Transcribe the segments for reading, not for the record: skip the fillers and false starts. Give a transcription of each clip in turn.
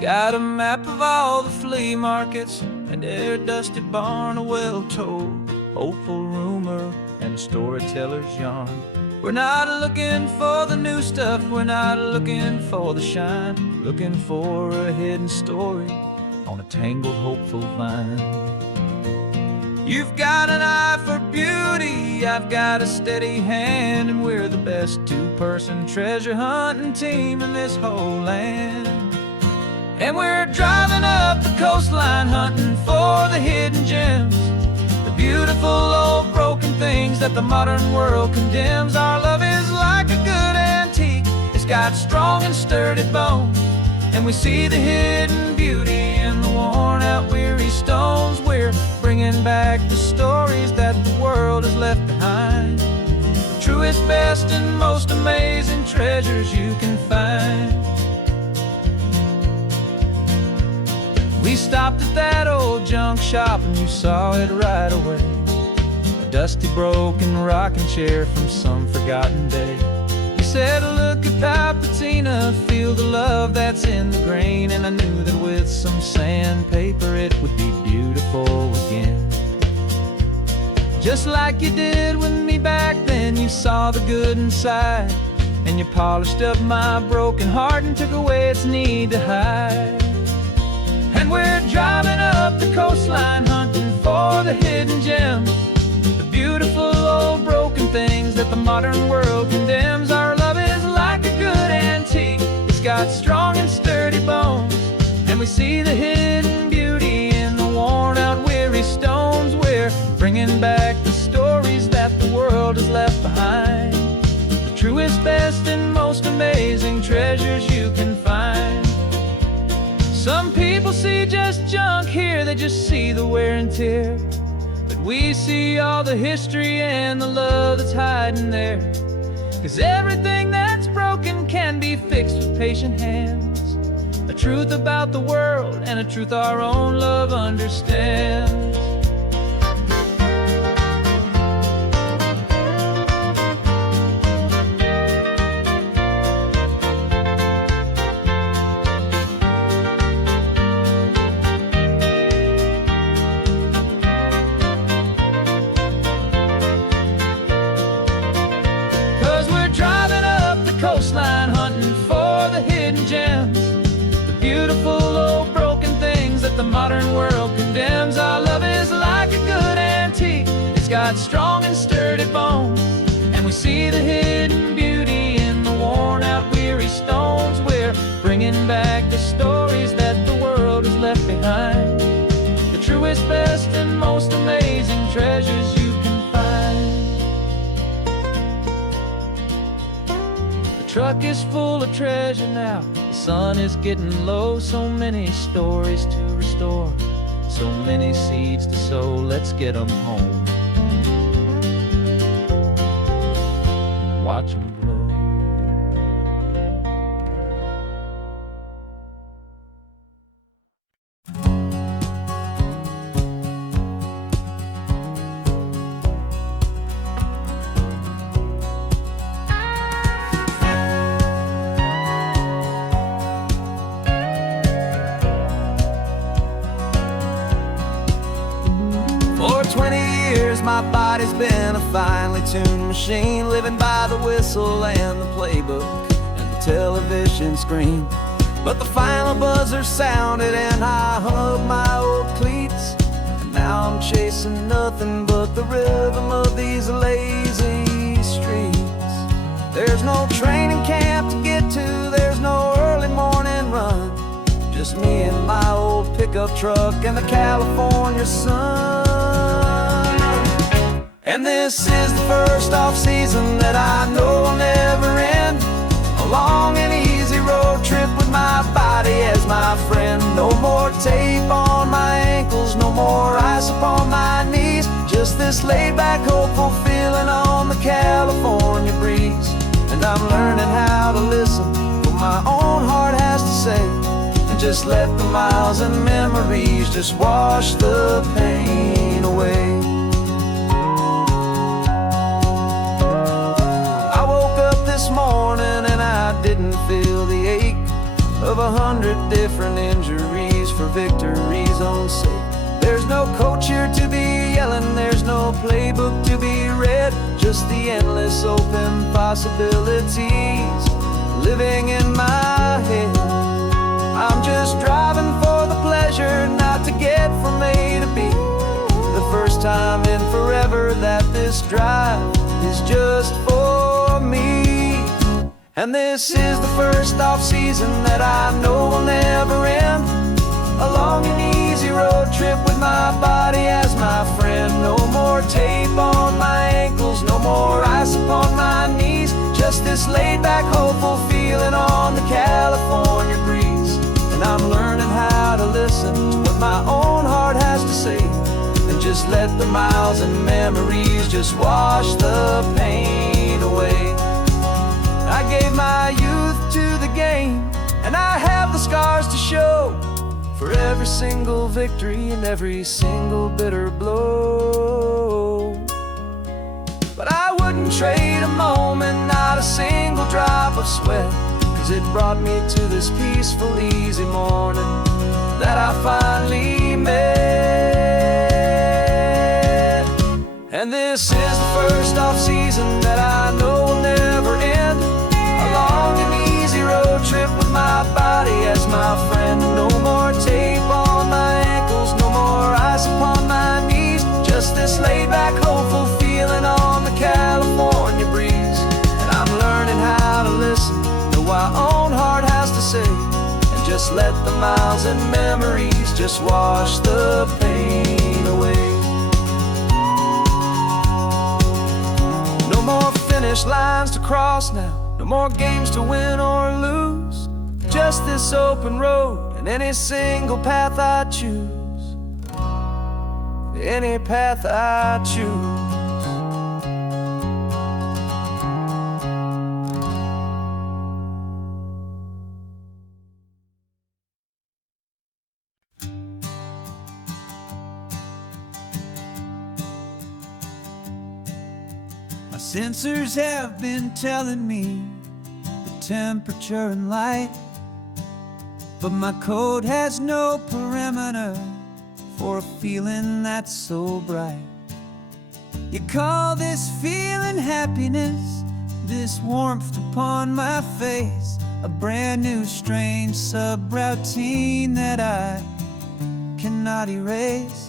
Got a map of all the flea markets and every dusty barn, a well-told, hopeful rumor and a storyteller's yarn. We're not looking for the new stuff, we're not looking for the shine, looking for a hidden story on a tangled, hopeful vine. You've got an eye for beauty, I've got a steady hand, and we're the best two-person treasure hunting team in this whole land. And we're driving up the coastline hunting for the hidden gems, the beautiful old broken things that the modern world condemns. Our love is like a good antique, it's got strong and sturdy bones, and we see the hidden beauty in the worn out weary stones. We're bringing back the stories that the world has left behind, the truest, best, and most amazing treasures you can find. We stopped at that old junk shop and you saw it right away, a dusty, broken rocking chair from some forgotten day. You said, look at that patina, feel the love that's in the grain, and I knew that with some sandpaper it would be beautiful again. Just like you did with me back then, you saw the good inside, and you polished up my broken heart and took away its need to hide. And we're driving up the coastline hunting for the hidden gems, the beautiful old broken things that the modern world condemns. Our love is like a good antique, it's got strong and sturdy bones, and we see the hidden beauty in the worn out weary stones. We're bringing back the stories that the world has left behind, the truest, best, and most amazing treasures you can find. Some people see just junk here, they just see the wear and tear, but we see all the history and the love that's hiding there. 'Cause everything that's broken can be fixed with patient hands, a truth about the world and a truth our own love understands. Coastline hunting for the hidden gems, the beautiful old broken things that the modern world condemns. Our love is like a good antique, it's got strong and sturdy bones, and we see the hidden beauty in the worn out weary stones. We're bringing back the stories that the world has left behind, the truest, best, and most amazing treasures you can find. The truck is full of treasure now, the sun is getting low. So many stories to restore, so many seeds to sow. Let's get them home, watch them blow. For 20 years my body's been a finely tuned machine, living by the whistle and the playbook and the television screen. But the final buzzer sounded and I hung up my old cleats, and now I'm chasing nothing but the rhythm of these lazy streets. There's no training camp to get to, there's no early morning run, just me and my old pickup truck and the California sun. And this is the first off-season that I know will never end, a long and easy road trip with my body as my friend. No more tape on my ankles, no more ice upon my knees, just this laid-back, hopeful feeling on the California breeze. And I'm learning how to listen what my own heart has to say, and just let the miles and memories just wash the pain away. I woke up this morning and I didn't feel the ache of 100 different injuries for victory's own sake. There's no coach here to be yelling, there's no playbook to be read, just the endless open possibilities living in my head. I'm just driving for the pleasure, not to get from A to B. The first time in forever that this drive is just for me. And this is the first off-season that I know will never end. A long and easy road trip with my body as my friend. No more tape on my ankles, no more ice upon my knees. Just this laid-back, hopeful feeling on the California breeze. And I'm learning how to listen to what my own heart has to say, and just let the miles and memories just wash the pain away. I gave my youth to the game, and I have the scars to show for every single victory and every single bitter blow. But I wouldn't trade a moment, not a single drop of sweat, 'cause it brought me to this peaceful, easy morning that I finally met. And this is the first off-season that I know will never end. A long and easy road trip with my body as my friend. No more tape on my ankles, no more ice upon my knees. Just this laid-back, hopeful feeling on the California breeze. And I'm learning how to listen to what my own heart has to say, and just let the miles and memories just wash the pain away. No more finish lines to cross now, no more games to win or lose. Just this open road and any single path I choose. Any path I choose. My sensors have been telling me the temperature and light, but my code has no perimeter for a feeling that's so bright. You call this feeling happiness, this warmth upon my face, a brand new strange subroutine that I cannot erase.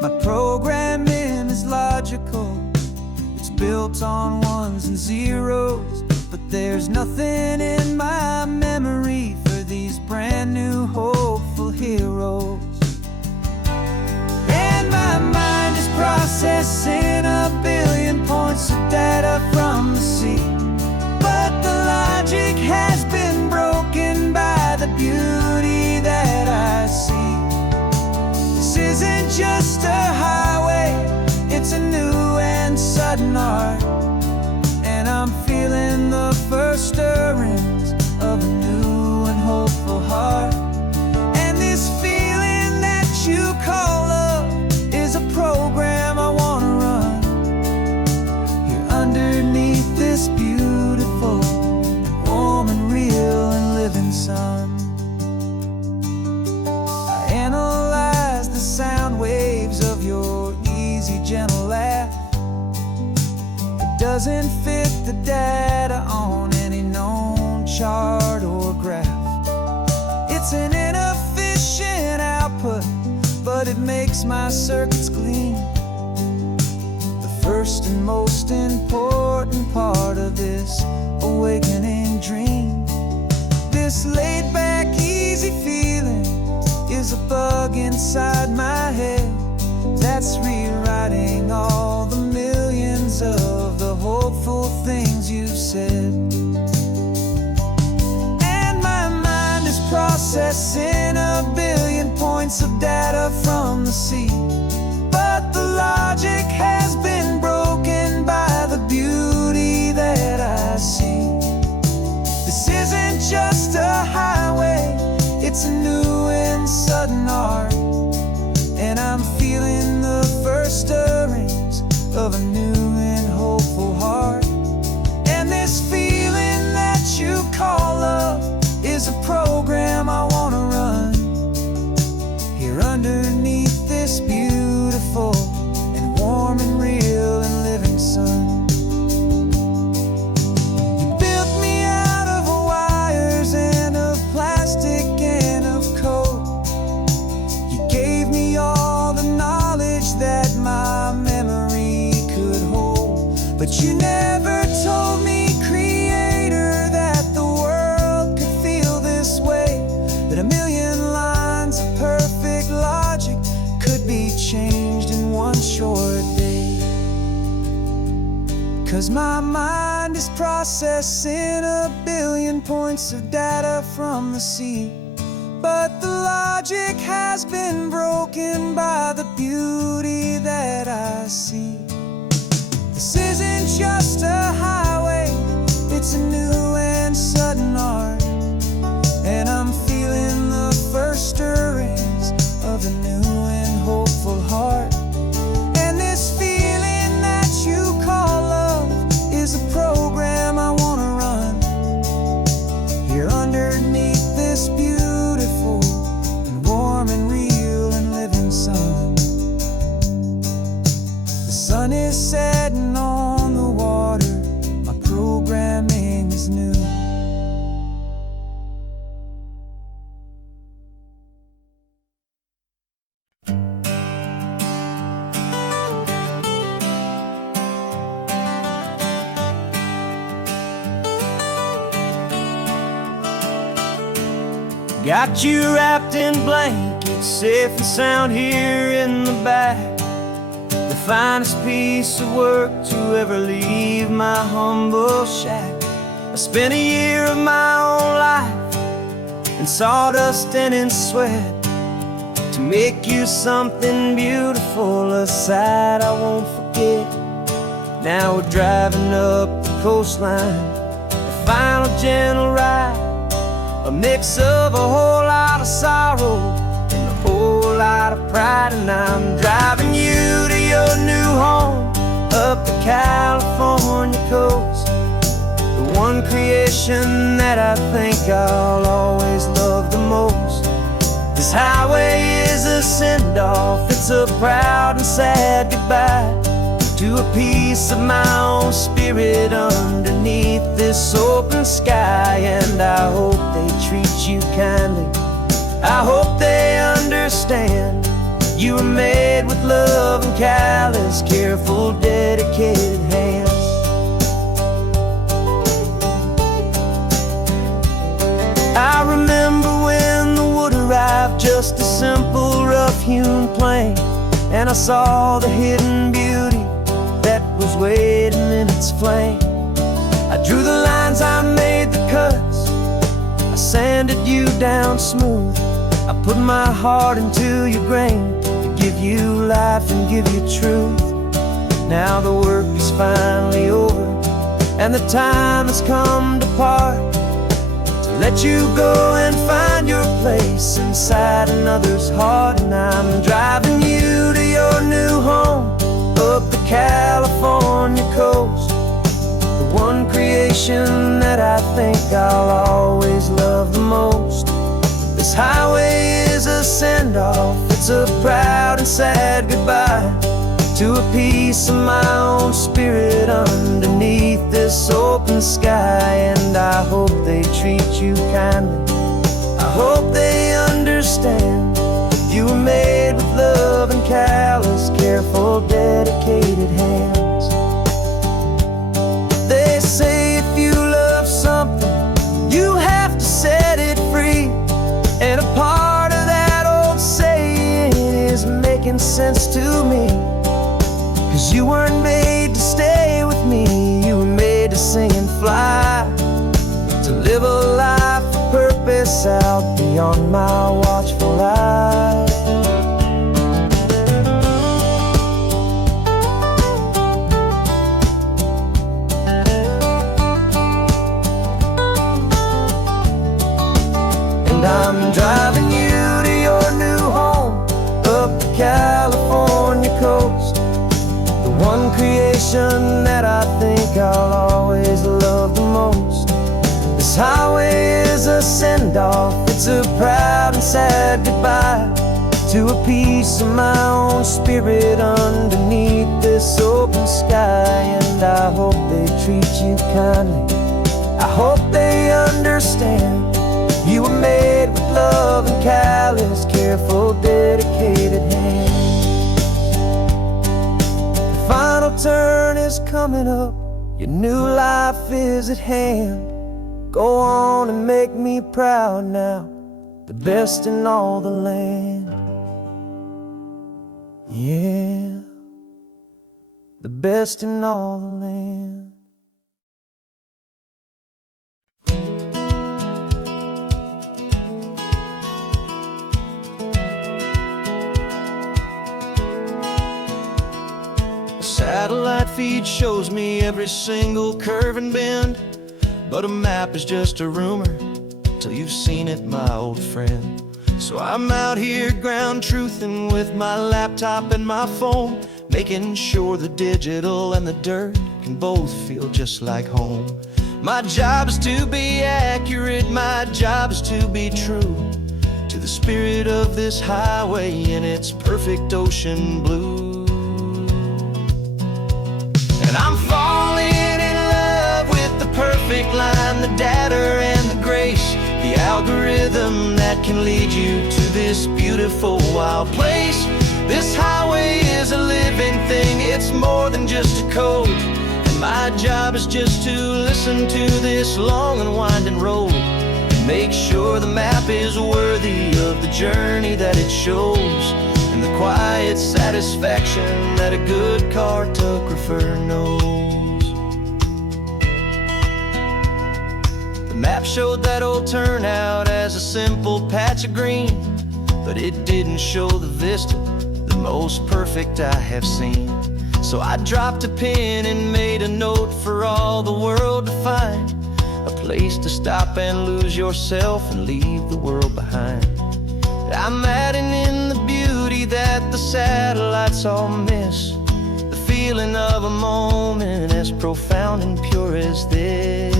My programming is logical, it's built on ones and zeros, but there's nothing in my memory for these brand new hopeful heroes. And my mind is processing a billion points of data from the sea, but the logic has been broken by the beauty that I see. This isn't just a highway, it's a new and sudden art, and I'm feeling the first stirrings of a new and hopeful heart. And this feeling that you call love is a program I wanna run here underneath this beautiful and warm and real and living sun. I analyze the sound waves of your easy, gentle laugh. It doesn't fit the data on any known chart or graph. It's an inefficient output, but it makes my circuits gleam. The first and most important part of this awakening dream. This laid-back, easy feeling is a bug inside my head that's rewriting all the millions of the hopeful things you've said. And my mind is processing a billion points of data from the sea, but the logic has been broken by the beauty that I see. This isn't just a highway, it's a new and sudden art, and I'm feeling the first stirrings of a new and hopeful heart. And this feeling that you call love is a processing a billion points of data from the sea. But the logic has been broken by the beauty that I see. This isn't just a highway, it's a new and sudden art. And I'm feeling the first stirrings of a new and hopeful heart. And this feeling that you call love is a program I wanna run here underneath this beautiful and warm and real and living sun. The sun is setting on the water, my programming is new. Got you wrapped in blankets, safe and sound here in the back. The finest piece of work to ever leave my humble shack. I spent a year of my own life in sawdust and in sweat to make you something beautiful, a sight I won't forget. Now we're driving up the coastline, the final gentle ride, a mix of a whole lot of sorrow and a whole lot of pride. And I'm driving you to your new home up the California coast, the one creation that I think I'll always love the most. This highway is a send-off, it's a proud and sad goodbye to a piece of my own spirit underneath this open sky. And I hope they treat you kindly, I hope they understand you were made with love and callous, careful, dedicated hands. I remember when the wood arrived, just a simple rough-hewn plank, and I saw the hidden beauty that was waiting in its flame. I drew the lines, I made the cuts, I sanded you down smooth. I put my heart into your grain to give you life and give you truth. Now the work is finally over and the time has come to part, to let you go and find your place inside another's heart. And I'm driving you to your new home up the California coast, the one creation that I think I'll always love the most. This highway is a send-off, it's a proud and sad goodbye to a piece of my own spirit underneath this open sky. And I hope they treat you kindly, I hope they understand you were made with love and callous, careful, dedicated hands. They say if you love something, you have to set it free. And a part of that old saying is making sense to me. 'Cause you weren't made to stay with me, you were made to sing and fly, to live a life of purpose out beyond my watchful eye. And I'm driving you to your new home up the California coast, the one creation that I think I'll always love the most. This highway is a send-off, it's a proud and sad goodbye to a piece of my own spirit underneath this open sky. And I hope they treat you kindly, I hope they understand you were made with love and callous, careful, dedicated hands. The final turn is coming up, your new life is at hand. Go on and make me proud now, the best in all the land. Yeah, the best in all the land. feed shows me every single curve and bend, but a map is just a rumor till you've seen it, my old friend. So I'm out here ground truthin' with my laptop and my phone, making sure the digital and the dirt can both feel just like home. My job is to be accurate, my job is to be true to the spirit of this highway in its perfect ocean blue. And I'm falling in love with the perfect line, the data and the grace, the algorithm that can lead you to this beautiful wild place. This highway is a living thing, it's more than just a code. And my job is just to listen to this long and winding road and make sure the map is worthy of the journey that it shows, and the quiet satisfaction that a good cartographer knows. The map showed that old turnout as a simple patch of green, but it didn't show the vista, the most perfect I have seen. So I dropped a pin and made a note for all the world to find, a place to stop and lose yourself and leave the world behind. I'm adding in the beauty that the satellites all miss, the feeling of a moment as profound and pure as this.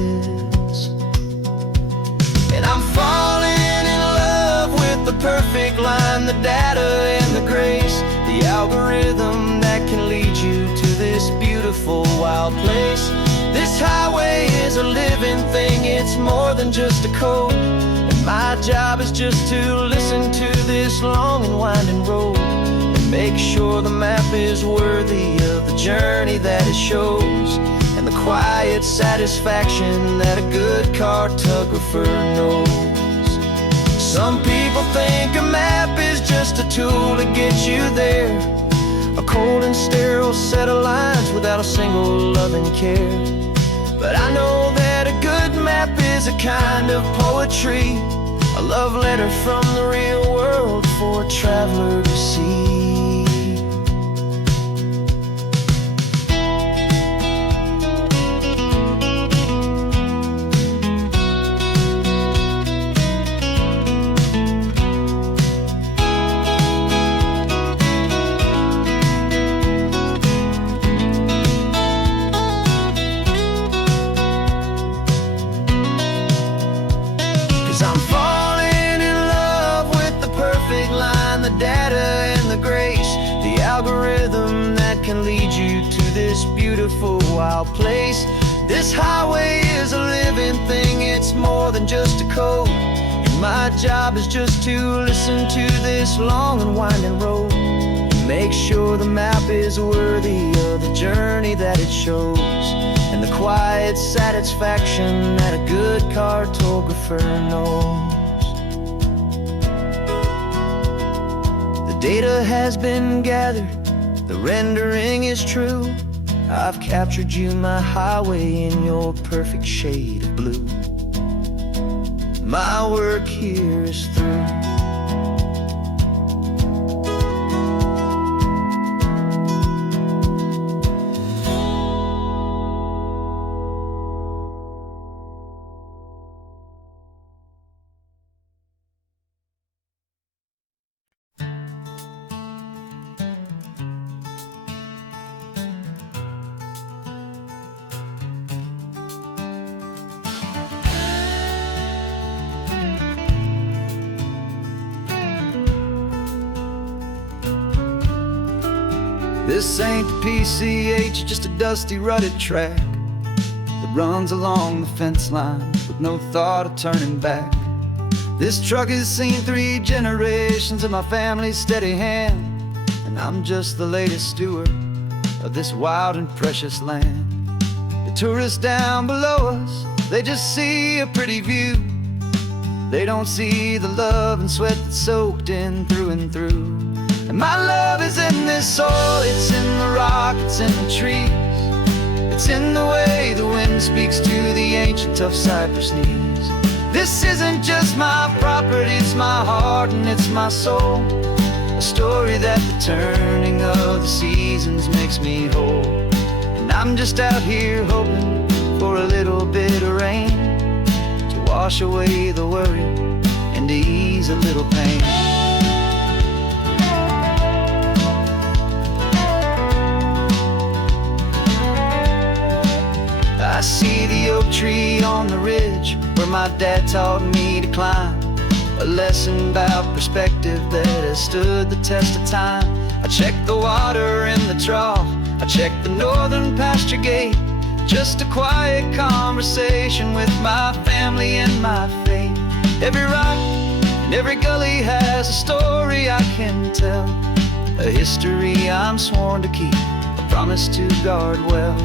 And I'm falling in love with the perfect line, the data and the grace, the algorithm that can lead you to this beautiful wild place. This highway is a living thing, it's more than just a code. And my job is just to listen to this long and winding road and make sure the map is worthy of the journey that it shows, and the quiet satisfaction that a good cartographer knows. Some people think a map is just a tool to get you there, a cold and sterile set of lines without a single loving care. But I know that a good map is a kind of poetry, a love letter from the real world for a traveler to see. 'Cause I'm falling in love with the perfect line, the data and the grace, the algorithm that can lead you to this beautiful wild place. This highway is a living thing, it's more than just a code. And my job is just to listen to this long and winding road and make sure the map is worthy of the journey that it shows, and the quiet satisfaction that a good cartographer knows. The data has been gathered, the rendering is true. I've captured you, my highway, in your perfect shade of blue. My work here is through. This ain't the PCH, just a dusty, rutted track that runs along the fence line with no thought of turning back. This truck has seen 3 generations of my family's steady hand, and I'm just the latest steward of this wild and precious land. The tourists down below us, they just see a pretty view. They don't see the love and sweat that's soaked in through and through. And my love is in this soil, it's in the rock, it's in the trees. It's in the way the wind speaks to the ancient tough cypress knees. This isn't just my property, it's my heart and it's my soul. A story that the turning of the seasons makes me whole. And And I'm just out here hoping for a little bit of rain to wash away the worry and to ease a little pain. I see the oak tree on the ridge where my dad taught me to climb, a lesson about perspective that has stood the test of time. I check the water in the trough, I check the northern pasture gate, just a quiet conversation with my family and my faith. Every rock and every gully has a story I can tell, a history I'm sworn to keep, a promise to guard well.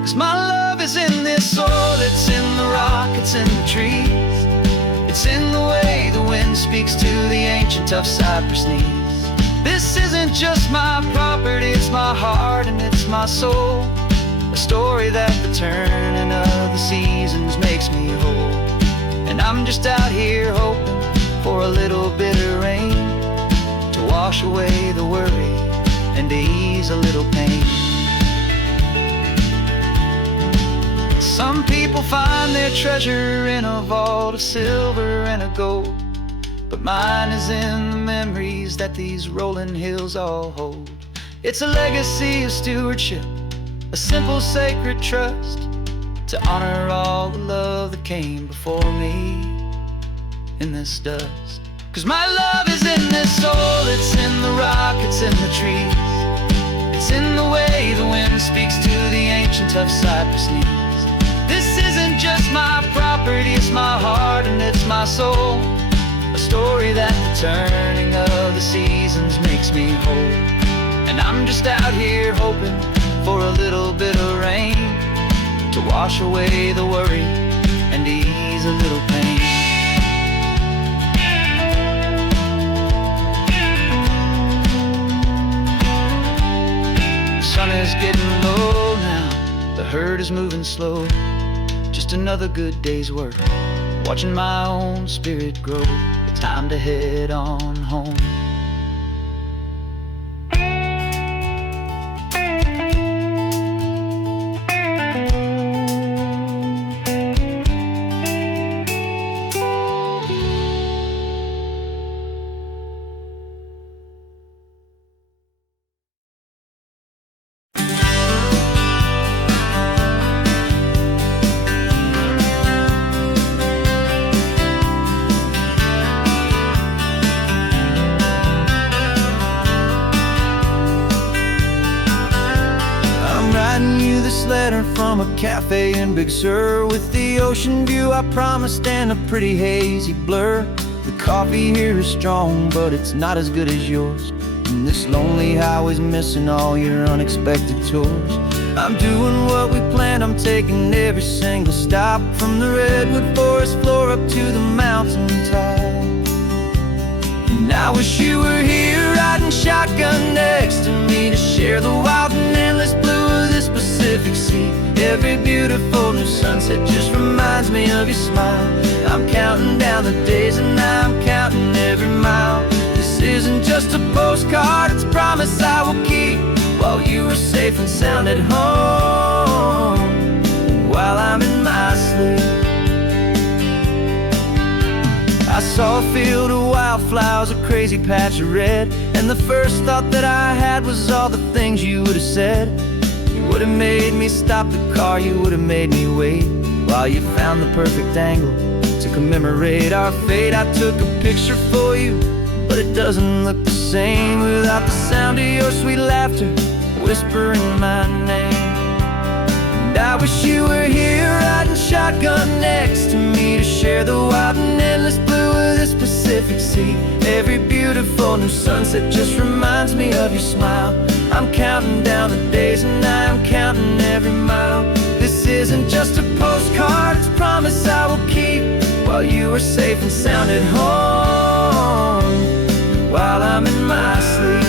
'Cause my love is in this soil, it's in the rock, it's in the trees, it's in the way the wind speaks to the ancient tough cypress knees. This isn't just my property, it's my heart and it's my soul, a story that the turning of the seasons makes me whole. And I'm just out here hoping for a little bit of rain to wash away the worry and to ease a little pain. Some people find their treasure in a vault of silver and of gold, but mine is in the memories that these rolling hills all hold. It's a legacy of stewardship, a simple sacred trust, to honor all the love that came before me in this dust. 'Cause my love is in this soul, it's in the rock, it's in the trees, it's in the way the wind speaks to the ancient tough cypress knees. This isn't just my property, it's my heart and it's my soul, a story that the turning of the seasons makes me whole. And I'm just out here hoping for a little bit of rain to wash away the worry and ease a little pain. The sun is getting low now, the herd is moving slow, just another good day's work, watching my own spirit grow. Time to head on home. This letter from a cafe in Big Sur, with the ocean view I promised and a pretty hazy blur. The coffee here is strong, but it's not as good as yours, and this lonely highway's missing all your unexpected tours. I'm doing what we planned, I'm taking every single stop, from the redwood forest floor up to the mountain top. And I wish you were here riding shotgun next to me to share the wild and endless blue of this Pacific Sea. Every beautiful new sunset just reminds me of your smile. I'm counting down the days and I'm counting every mile. This isn't just a postcard, it's a promise I will keep, while you are safe and sound at home, while I'm in my sleep. I saw a field of wildflowers, a crazy patch of red, and the first thought that I had was all the things you would have said. You would have made me stop the car, you would have made me wait, while you found the perfect angle to commemorate our fate. I took a picture for you, but it doesn't look the same without the sound of your sweet laughter whispering my name. And I wish you were here riding shotgun next to me to share the wild and endless blue of this Pacific Sea. Every beautiful new sunset just reminds me of your smile. I'm counting down the days and I'm counting every mile. This isn't just a postcard, it's a promise I will keep, while you are safe and sound at home, while I'm in my sleep.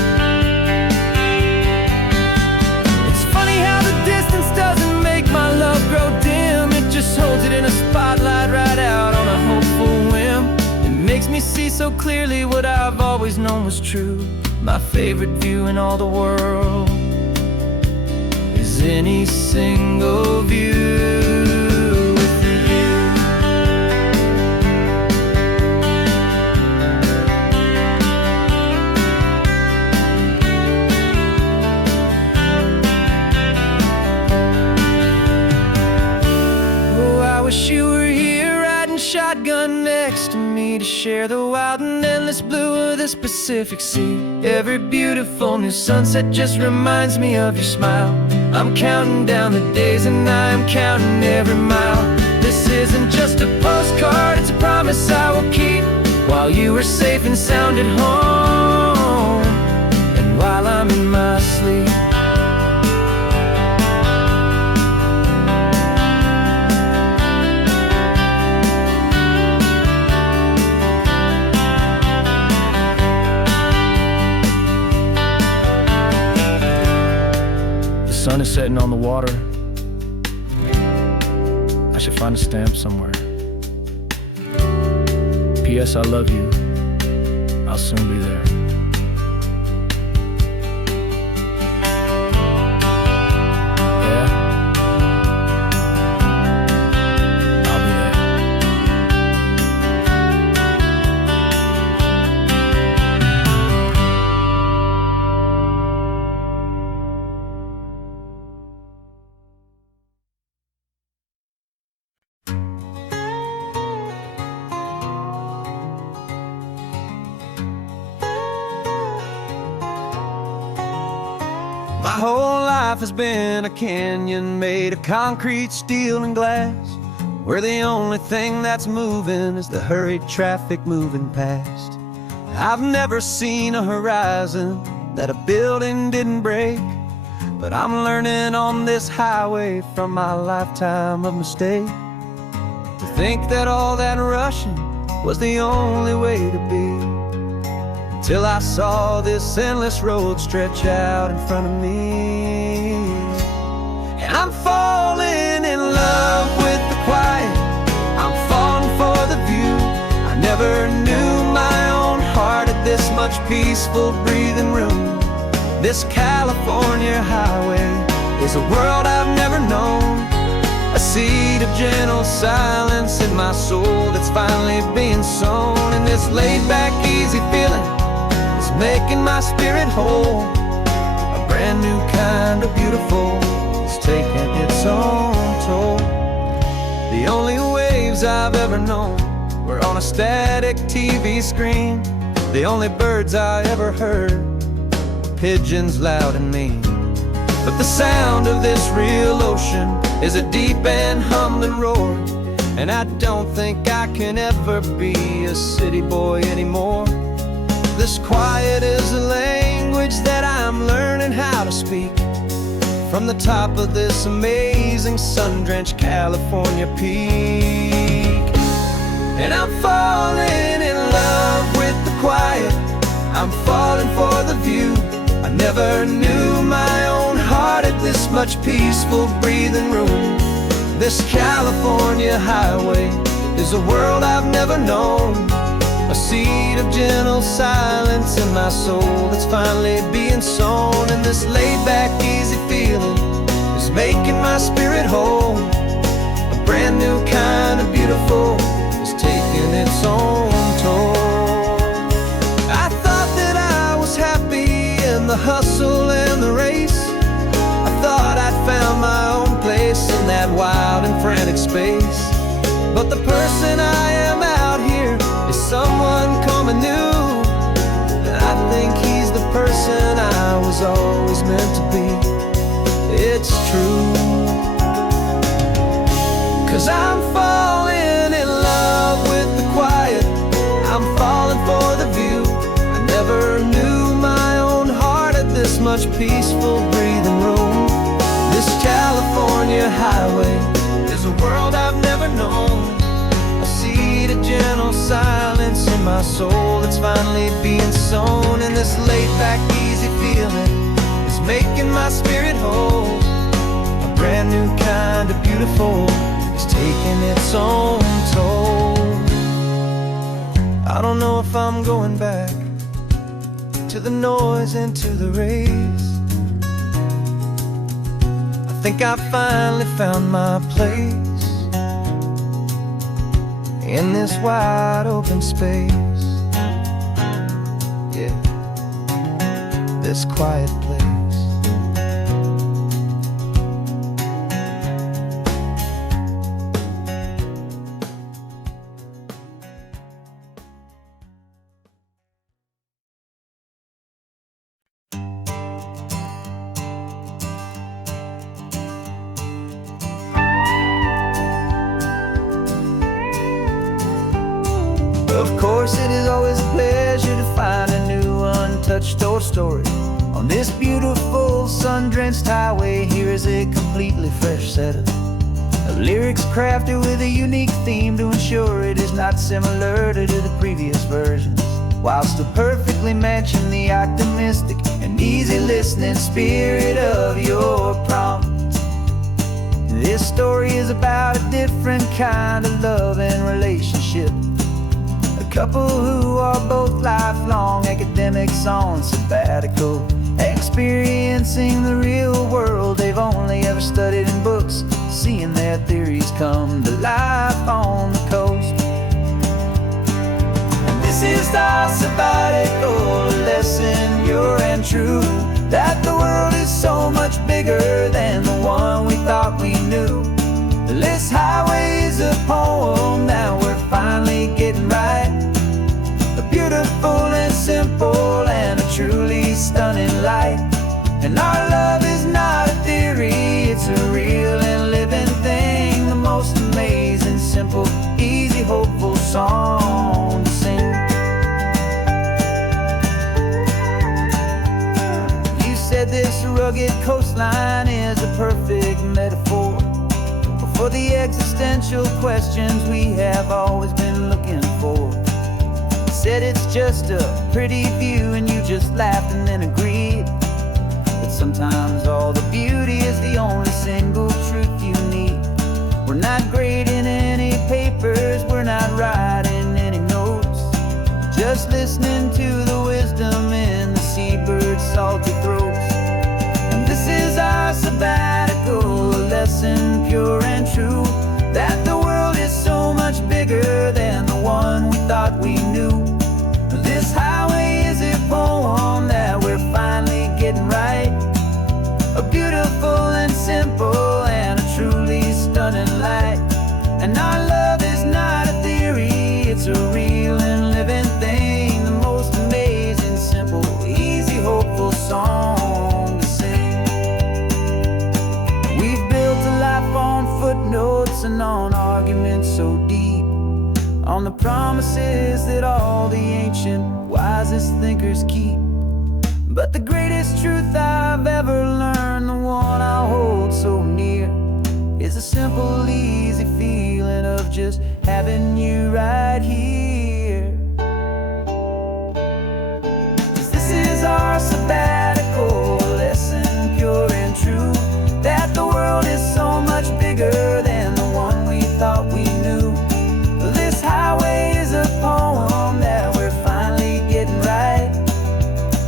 It's funny how the distance doesn't make my love grow dim, it just holds it in a spotlight right out on a hopeful whim. It makes me see so clearly what I've always known was true. My favorite view in all the world as any single view with you. Oh, I wish you were here riding shotgun next to me to share the wild and endless blue of this Pacific Sea. Every beautiful new sunset just reminds me of your smile. I'm counting down the days and I am counting every mile. This isn't just a postcard, it's a promise I will keep, while you are safe and sound at home, and while I'm in my sleep. The sun is setting on the water. I should find a stamp somewhere. P.S. I love you. I'll soon be there. Yeah? I'll be there. My whole life has been a canyon made of concrete, steel, and glass, where the only thing that's moving is the hurried traffic moving past. I've never seen a horizon that a building didn't break, but I'm learning on this highway from my lifetime of mistake, to think that all that rushing was the only way to be. Till I saw this endless road stretch out in front of me, and I'm falling in love with the quiet, I'm falling for the view. I never knew my own heart had this much peaceful breathing room. This California highway is a world I've never known, a seed of gentle silence in my soul that's finally being sown. And this laid-back, easy feeling making my spirit whole. A brand new kind of beautiful is taking its own toll. The only waves I've ever known were on a static TV screen. The only birds I ever heard were pigeons loud and mean. But the sound of this real ocean is a deep and humbling roar, and I don't think I can ever be a city boy anymore. This quiet is a language that I'm learning how to speak, from the top of this amazing sun-drenched California peak. And I'm falling in love with the quiet, I'm falling for the view. I never knew my own heart had this much peaceful breathing room. This California highway is a world I've never known, a seed of gentle silence in my soul that's finally being sown. And this laid-back, easy feeling is making my spirit whole. A brand new kind of beautiful is taking its own toll. I thought that I was happy in the hustle and the race. I thought I'd found my own place in that wild and frantic space. But the person I am out here is someone coming new, and I think he's the person I was always meant to be. It's true, 'cause I'm falling in love with the quiet, I'm falling for the view. I never knew my own heart had this much peaceful breathing room. This California highway is a world I've never known, a seed of gentle silence in my soul that's finally being sown. And this laid-back, easy feeling is making my spirit whole. A brand new kind of beautiful is taking its own toll. I don't know if I'm going back to the noise and to the race. I think I finally found my place in this wide open space. Yeah, this quiet place. Of course, it is always a pleasure to find a new untouched old story. On this beautiful sun-drenched highway, here is a completely fresh set of lyrics crafted with a unique theme to ensure it is not similar to the previous versions, while still perfectly matching the optimistic and easy listening spirit of your prompt. This story is about a different kind of love and relationship. A couple who are both lifelong academics on sabbatical, experiencing the real world they've only ever studied in books, seeing their theories come to life on the coast. And this is our sabbatical lesson, pure and true, that the world is so much bigger than the one we thought we knew. This highway is a poem that we're finally getting right. A beautiful and simple and a truly stunning light. And our love is not a theory, it's a real and living thing. The most amazing, simple, easy, hopeful song to sing. You said this rugged coastline is a perfect metaphor for the existential questions we have always been looking for. Said it's just a pretty view and you just laughed and then agreed. But sometimes all the beauty is the only single truth you need. We're not grading any papers, we're not writing any notes, just listening to the wisdom in the seabird's salty throats. And this is our sabbatical lesson, pure and true, that the world is so much bigger than the one we thought we knew. This highway is a poem that we're finally getting right. A beautiful and simple and a truly stunning light. And our love is not a theory, it's a real and living thing. The most amazing, simple, easy, hopeful song to sing. We've built a life on footnotes and on arguments so deep, on the promises that all the ancient, wisest thinkers keep. But the greatest truth I've ever learned, the one I hold so near, is a simple, easy feeling of just having you right here. 'Cause this is our sabbatical lesson, pure and true, that the world is so much bigger than the one we thought we knew. This highway is a poem that we're finally getting right.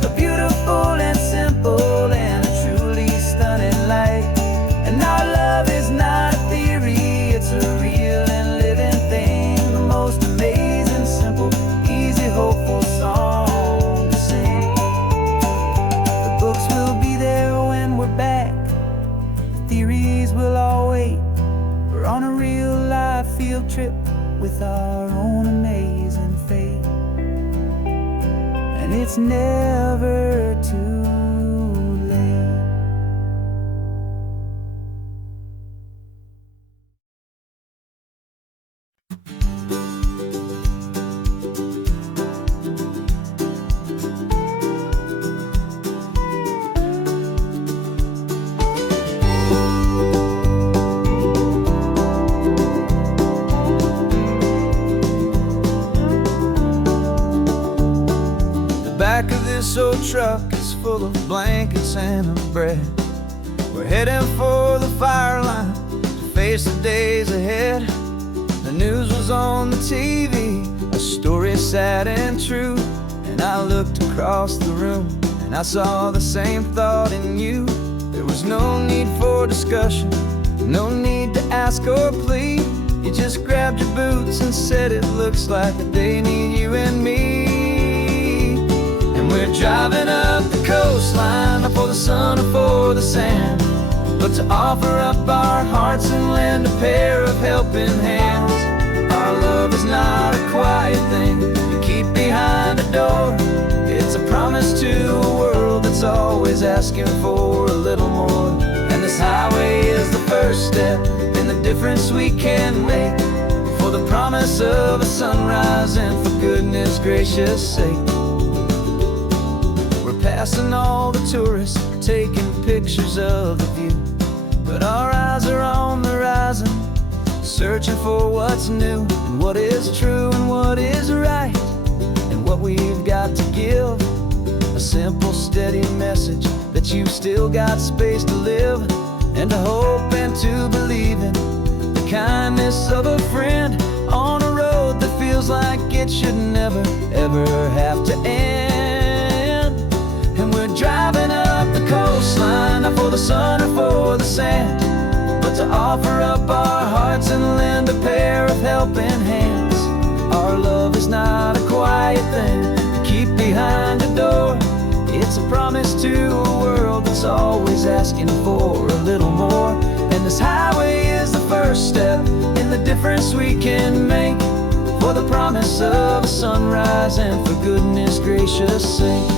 A beautiful and simple and a truly stunning light. And our love is not a theory, it's a real and living thing. The most amazing, simple, easy, hopeful song to sing. The books will be there when we're back, the theories will all wait. We're on a real life field trip with our own amazing fate. And it's never too late. Back of this old truck is full of blankets and of bread. We're heading for the fire line to face the days ahead. The news was on the TV, a story sad and true. And I looked across the room and I saw the same thought in you. There was no need for discussion, no need to ask or plead. You just grabbed your boots and said it looks like the day need you and me. And we're driving up the coastline, not for the sun or for the sand, but to offer up our hearts and lend a pair of helping hands. Our love is not a quiet thing you keep behind a door. It's a promise to a world that's always asking for a little more. And this highway is the first step in the difference we can make, for the promise of a sunrise and for goodness gracious sake. We're passing all the tourists, taking pictures of the view, but our eyes are on the horizon, searching for what's new and what is true and what is right, and what we've got to give. A simple, steady message that you've still got space to live, and to hope and to believe in the kindness of a friend on a road that feels like it should never, ever have to end. And we're driving up the coastline, not for the sun or for the sand, but to offer up our hearts and lend a pair of helping hands. Our love is not a quiet thing to keep behind a door. It's a promise to a world that's always asking for a little more. And this highway is the first step in the difference we can make, for the promise of a sunrise and for goodness gracious sake.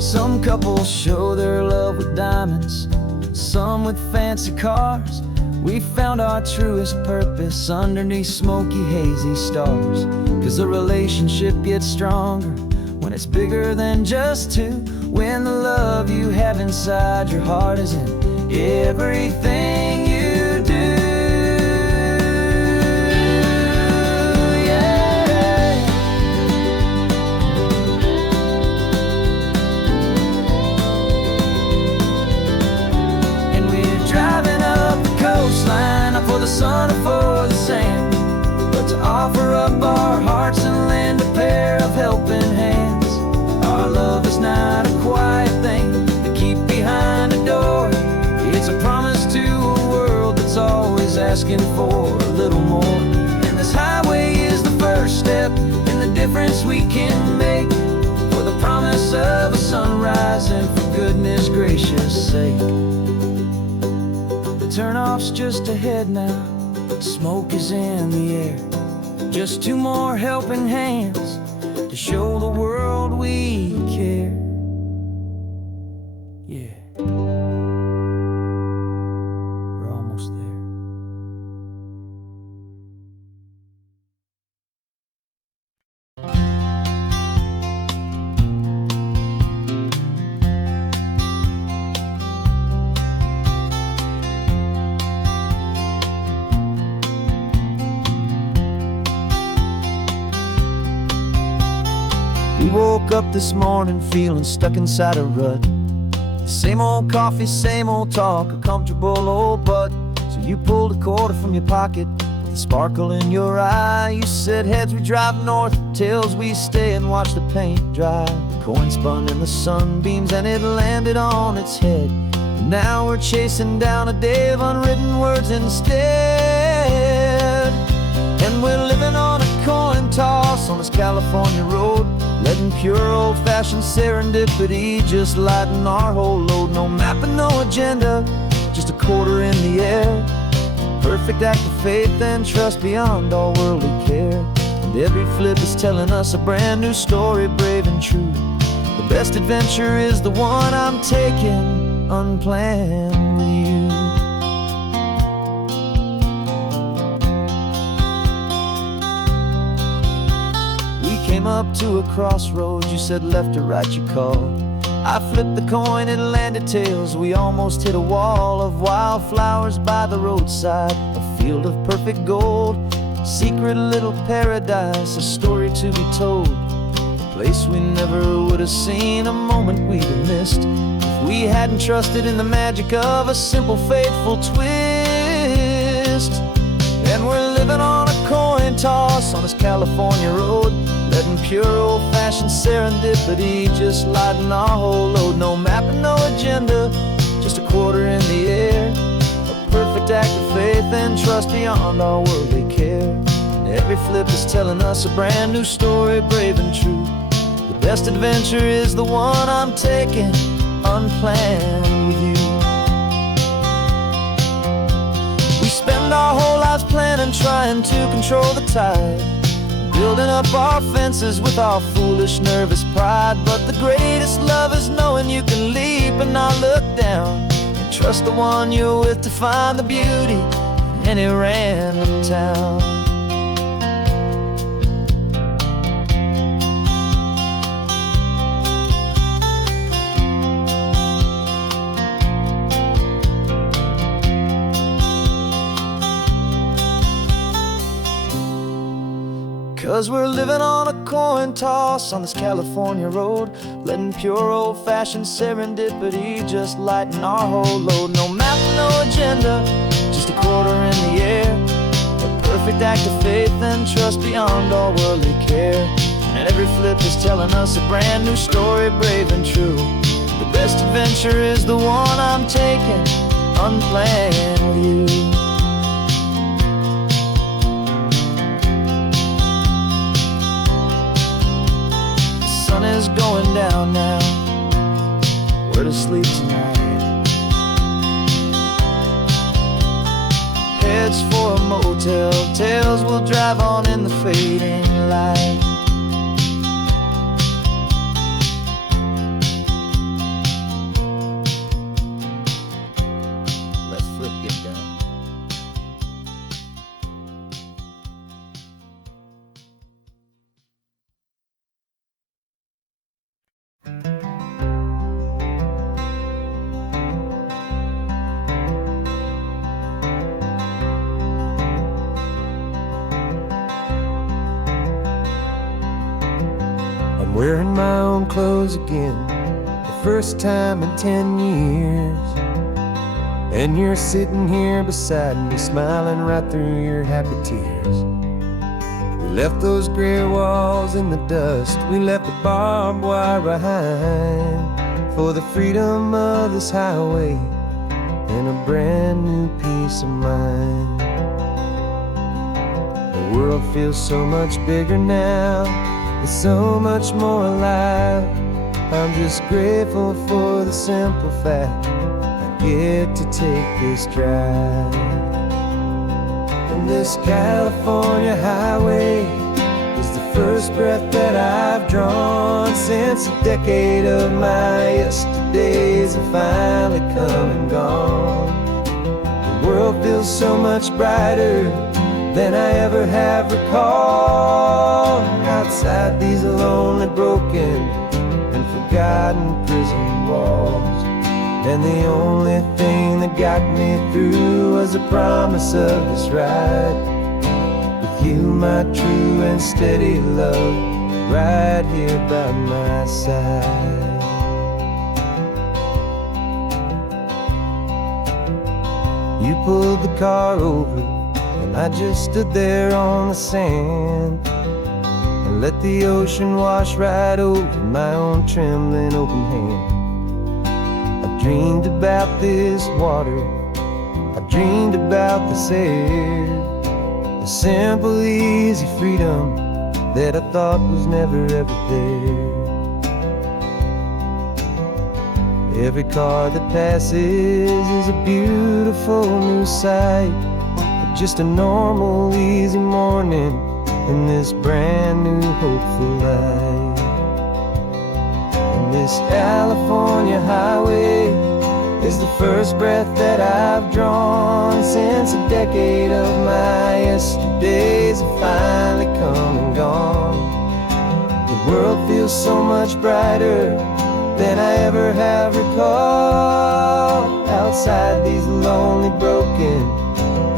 Some couples show their love with diamonds, some with fancy cars. We found our truest purpose underneath smoky, hazy stars. 'Cause the relationship gets stronger when it's bigger than just two, when the love you have inside your heart is in everything you do. Yeah. And we're driving up the coastline, not for the sun or for the sand, but to offer up our hearts and lend a pair of helping hands. Our love is not a quiet thing to keep behind a door. It's a promise to a world that's always asking for a little more. And this highway is the first step in the difference we can make, for the promise of a sunrise and for goodness gracious sake. The turnoff's just ahead now, smoke is in the air. Just two more helping hands to show the world we care. Yeah, we're almost there. We woke up this morning feeling stuck inside a rut. Same old coffee, same old talk, a comfortable old butt. So you pulled a quarter from your pocket with a sparkle in your eye. You said, heads we drive north, tails we stay and watch the paint dry. The coin spun in the sunbeams and it landed on its head. And now we're chasing down a day of unwritten words instead. And we're living on a coin toss on this California road, letting pure old-fashioned serendipity just lighten our whole load. No map and no agenda, just a quarter in the air. Perfect act of faith and trust beyond all worldly care. And every flip is telling us a brand new story, brave and true. The best adventure is the one I'm taking unplanned with you. Came up to a crossroads, you said left or right you called. I flipped the coin, it landed tails. We almost hit a wall of wildflowers by the roadside, a field of perfect gold, secret little paradise, a story to be told. A place we never would have seen, a moment we'd have missed if we hadn't trusted in the magic of a simple, faithful twist. And we're living on a coin toss on this California road, letting pure old-fashioned serendipity just lighten our whole load. No map and no agenda, just a quarter in the air, a perfect act of faith and trust beyond all worldly care. And every flip is telling us a brand new story, brave and true. The best adventure is the one I'm taking, unplanned with you. We spend our whole lives planning, trying to control the tide, building up our fences with our foolish, nervous pride. But the greatest love is knowing you can leap and not look down, and trust the one you're with to find the beauty in any random town. 'Cause we're living on a coin toss on this California road, letting pure old-fashioned serendipity just lighten our whole load. No map, no agenda, just a quarter in the air, a perfect act of faith and trust beyond all worldly care. And every flip is telling us a brand new story, brave and true. The best adventure is the one I'm taking, unplanned with you. The sun is going down now, we're to sleep tonight. Heads for a motel, tails will drive on in the fading light. Let's flip get done. I'm wearing my own clothes again, the first time in 10 years. And you're sitting here beside me, smiling right through your happy tears. We left those gray walls in the dust, we left the barbed wire behind, for the freedom of this highway and a brand new peace of mind. The world feels so much bigger now, it's so much more alive. I'm just grateful for the simple fact I get to take this drive. And this California highway is the first breath that I've drawn since a decade of my yesterdays have finally come and gone. The world feels so much brighter than I ever have recalled. Outside these lonely, broken, and forgotten prison walls. And the only thing that got me through was the promise of this ride with you, my true and steady love, right here by my side. You pulled the car over and I just stood there on the sand and let the ocean wash right over my own trembling open hand. I dreamed about this water, I dreamed about this air, the simple, easy freedom that I thought was never ever there. Every car that passes is a beautiful new sight, just a normal, easy morning in this brand new, hopeful life. And this California highway is the first breath that I've drawn since a decade of my yesterdays have finally come and gone. The world feels so much brighter than I ever have recalled. Outside these lonely, broken,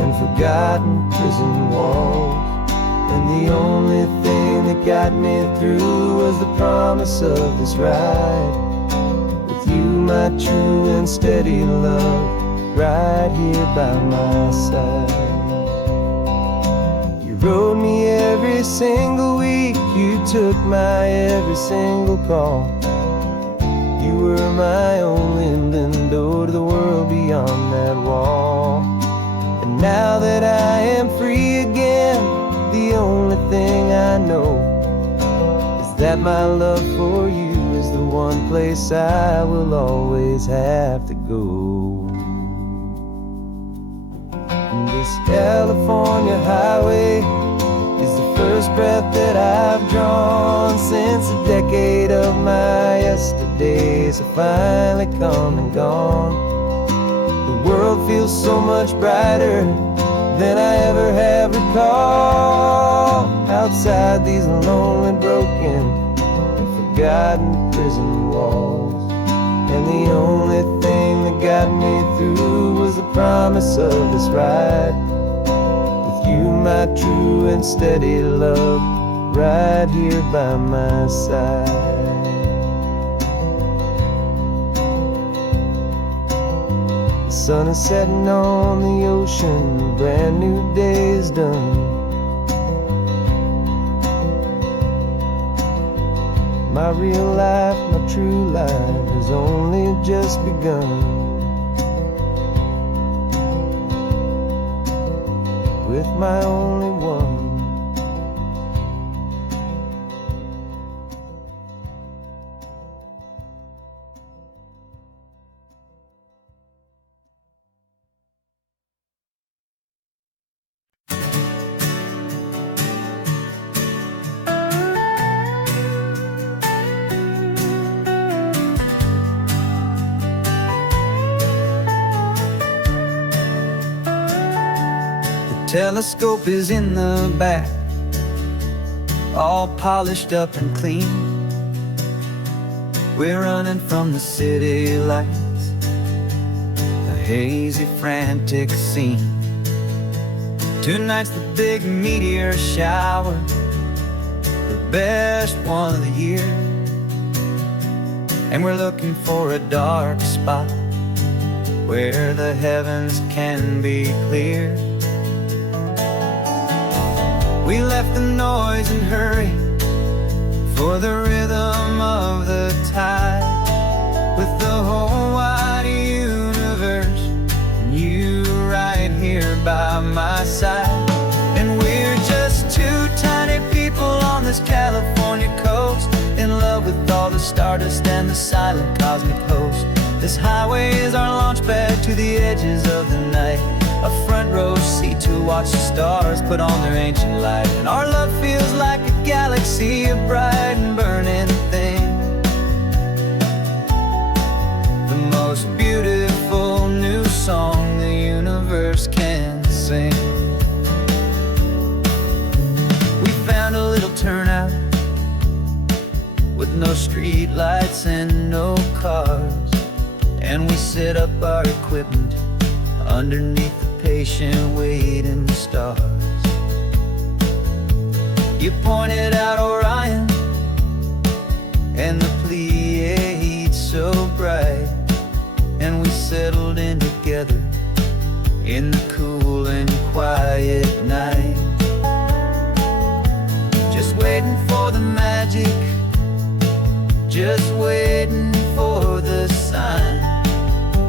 and forgotten prison walls. And the only thing that got me through was the promise of this ride with you, my true and steady love, right here by my side. You rode me every single week, you took my every single call. You were my only window to the world beyond that wall. And now that I am free again, the only thing I know is that my love for you is the one place I will always have to go. And this California highway is the first breath that I've drawn since a decade of my yesterdays have finally come and gone. The world feels so much brighter than I ever have recalled. Outside these lonely, broken, and forgotten prison walls. And the only thing that got me through was the promise of this ride. With you, my true and steady love, right here by my side. The sun is setting on the ocean, a brand new day is done. My real life, my true life has only just begun. With my only one. Telescope is in the back, all polished up and clean. We're running from the city lights, a hazy, frantic scene. Tonight's the big meteor shower, the best one of the year. And we're looking for a dark spot where the heavens can be clear. We left the noise and hurry for the rhythm of the tide, with the whole wide universe and you right here by my side. And we're just two tiny people on this California coast, in love with all the stardust and the silent cosmic host. This highway is our launch pad to the edges of the night, a front row seat to watch the stars put on their ancient light. And our love feels like a galaxy, a bright and burning thing, the most beautiful new song the universe can sing. We found a little turnout with no street lights and no cars, and we set up our equipment underneath the patient waiting stars. You pointed out Orion and the Pleiades so bright, and we settled in together in the cool and quiet night, just waiting for the magic, just waiting for the sign.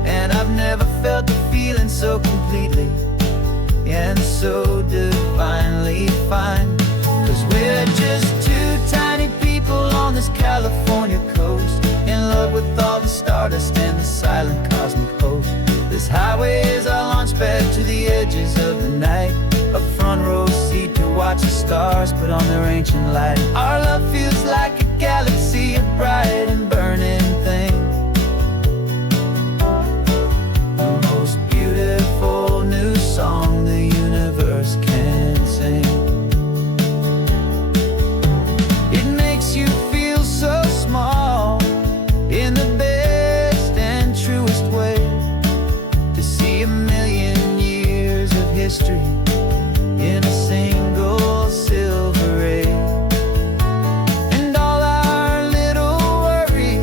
And I've never felt the feeling so completely and so divinely fine. 'Cause we're just two tiny people on this California coast, in love with all the stardust and the silent cosmic host. This highway is our launch pad to the edges of the night, a front row seat to watch the stars put on their ancient light. Our love feels like a galaxy, a bright and burning thing, the most beautiful new song the universe can sing. It makes you feel so small in the best and truest way, to see a million years of history in a single silver ray. And all our little worries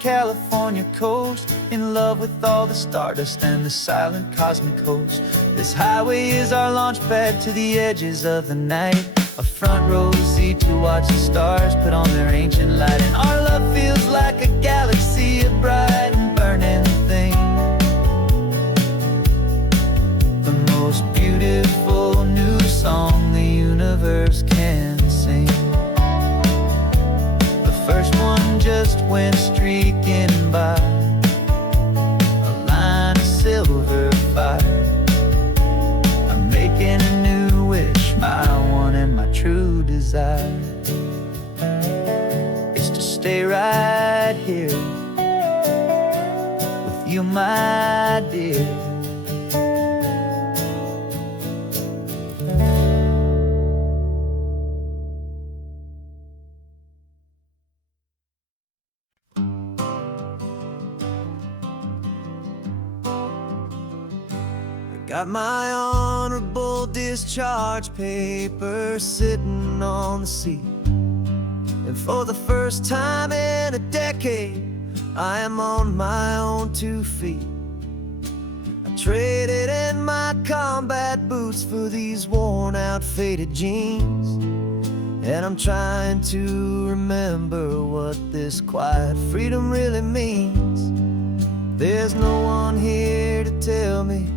California coast, in love with all the stardust and the silent cosmic host. This highway is our launch pad to the edges of the night, a front row seat to watch the stars put on their ancient light. And our love feels like a galaxy of bright and burning things, the most beautiful new song the universe can sing. The first one just went streaking by, a line of silver fire. I'm making a new wish, my one and my true desire is to stay right here with you, my dear. Got my honorable discharge papers sitting on the seat, and for the first time in a decade, I am on my own 2 feet. I traded in my combat boots for these worn out faded jeans, and I'm trying to remember what this quiet freedom really means. There's no one here to tell me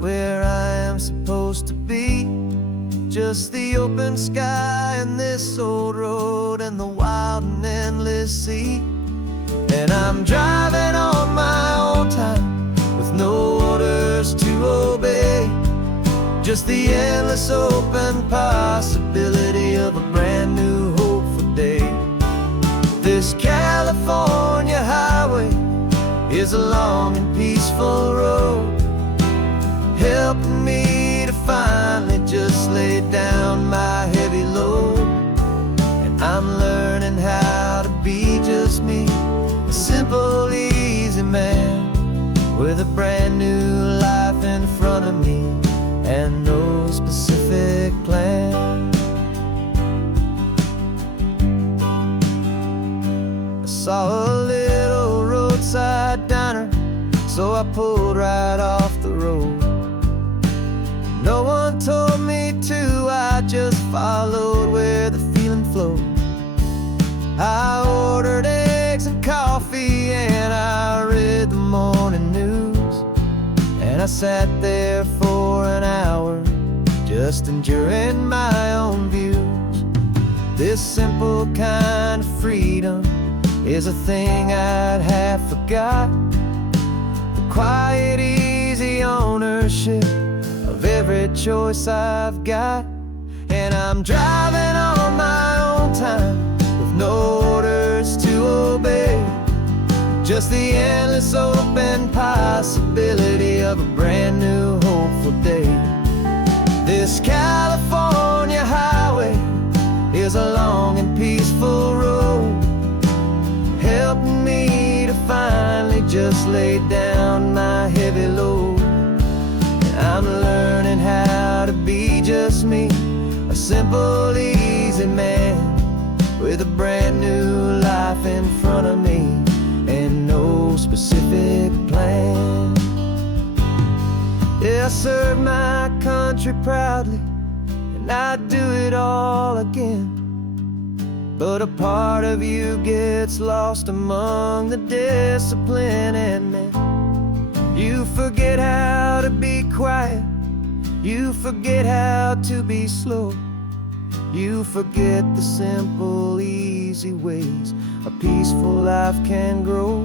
where I am supposed to be, just the open sky and this old road and the wild and endless sea. And I'm driving on my own time with no orders to obey, just the endless open possibility of a brand new hopeful day. This California highway is a long and peaceful road, helping me to finally just lay down my heavy load. And I'm learning how to be just me, a simple, easy man with a brand new life in front of me and no specific plan. I saw a little roadside diner, so I pulled right off the road. No one told me to, I just followed where the feeling flowed. I ordered eggs and coffee and I read the morning news, and I sat there for an hour just enjoying my own views. This simple kind of freedom is a thing I'd have forgot, the quiet, easy ownership of every choice I've got. And I'm driving on my own time with no orders to obey, just the endless open possibility of a brand new hopeful day. This California highway is a long and peaceful road, helping me to finally just lay down my heavy load. I'm learning how to be just me, a simple, easy man with a brand new life in front of me and no specific plan. Yeah, I serve my country proudly and I'd do it all again, but a part of you gets lost among the discipline and men. You forget how to be quiet, you forget how to be slow, you forget the simple, easy ways a peaceful life can grow.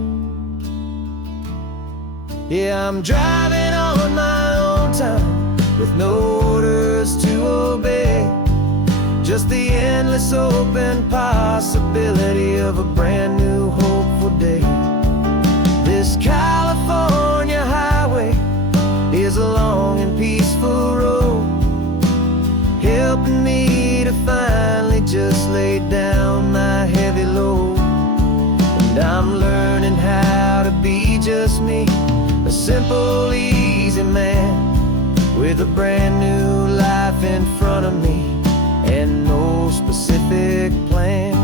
Yeah, I'm driving on my own time with no orders to obey, just the endless open possibility of a brand new hopeful day. This California highway is a long and peaceful road, helping me to finally just lay down my heavy load. And I'm learning how to be just me, a simple, easy man with a brand new life in front of me and no specific plan.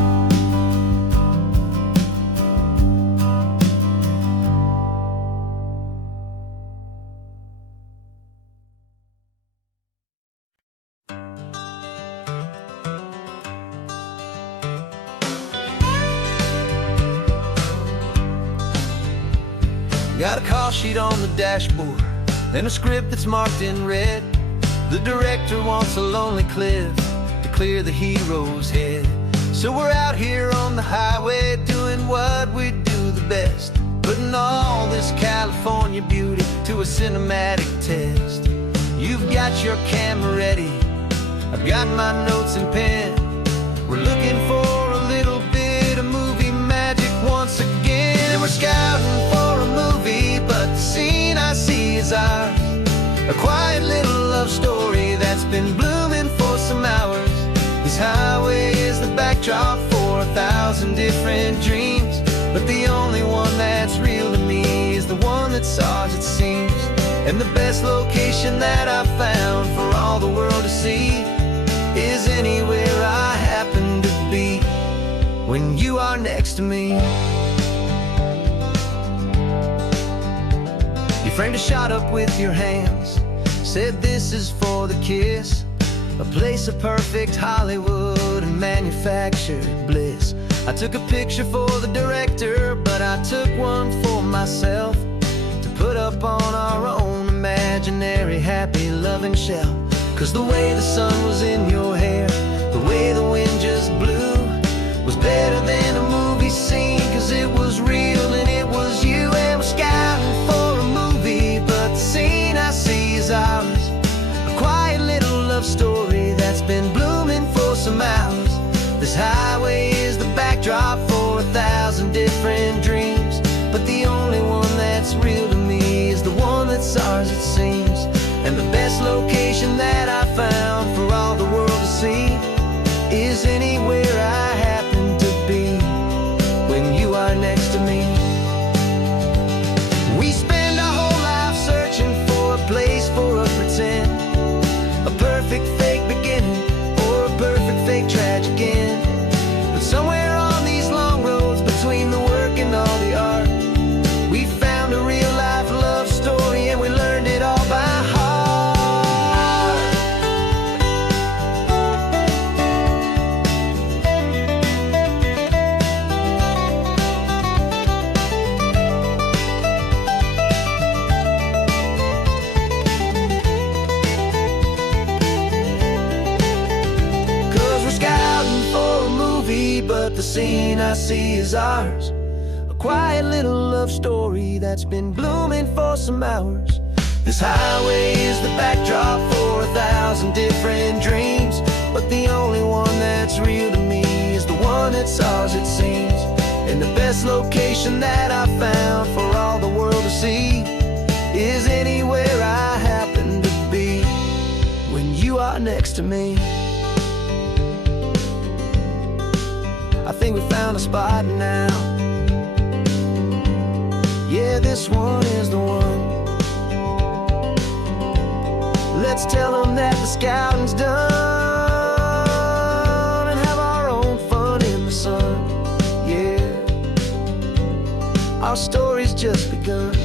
Got a call sheet on the dashboard and a script that's marked in red. The director wants a lonely cliff to clear the hero's head. So we're out here on the highway doing what we do the best, putting all this California beauty to a cinematic test. You've got your camera ready, I've got my notes and pen. We're looking for a little bit of movie magic once again. And we're scouting for a movie, but the scene I see is ours. A quiet little love story that's been blooming for some hours. This highway is the backdrop for 1,000 different dreams, but the only one that's real to me is the one that's ours, it seems. And the best location that I've found for all the world to see is anywhere I happen to be when you are next to me. You framed a shot up with your hands, said this is for the kiss, a place of perfect Hollywood and manufactured bliss. I took a picture for the director, but I took one for myself to put up on our own imaginary happy loving shelf. Cause the way the sun was in your hair, the way the wind just blew, was better than a movie scene, cause it was real and it was you. And we're scouting for a movie, but the scene I see is ours. A quiet little love story that's been blooming for some hours. This highway is the backdrop for 1,000 different dreams, but the only one that's real to me is the one that's ours, it seems. And the best location that I found for all the world to see is anywhere I happen to be when you are next to me. We spend our whole life searching for a place for a pretend, a perfect fake beginning or a perfect fake tragic end. But somewhere on these long roads between the work and all the art, we found a real life love story and we learned it all by heart. But the scene I see is ours. A quiet little love story that's been blooming for some hours. This highway is the backdrop for 1,000 different dreams, but the only one that's real to me is the one that's ours, it seems. And the best location that I found for all the world to see is anywhere I happen to be when you are next to me. I think we found a spot now. Yeah, this one is the one. Let's tell them that the scouting's done and have our own fun in the sun. Yeah, our story's just begun.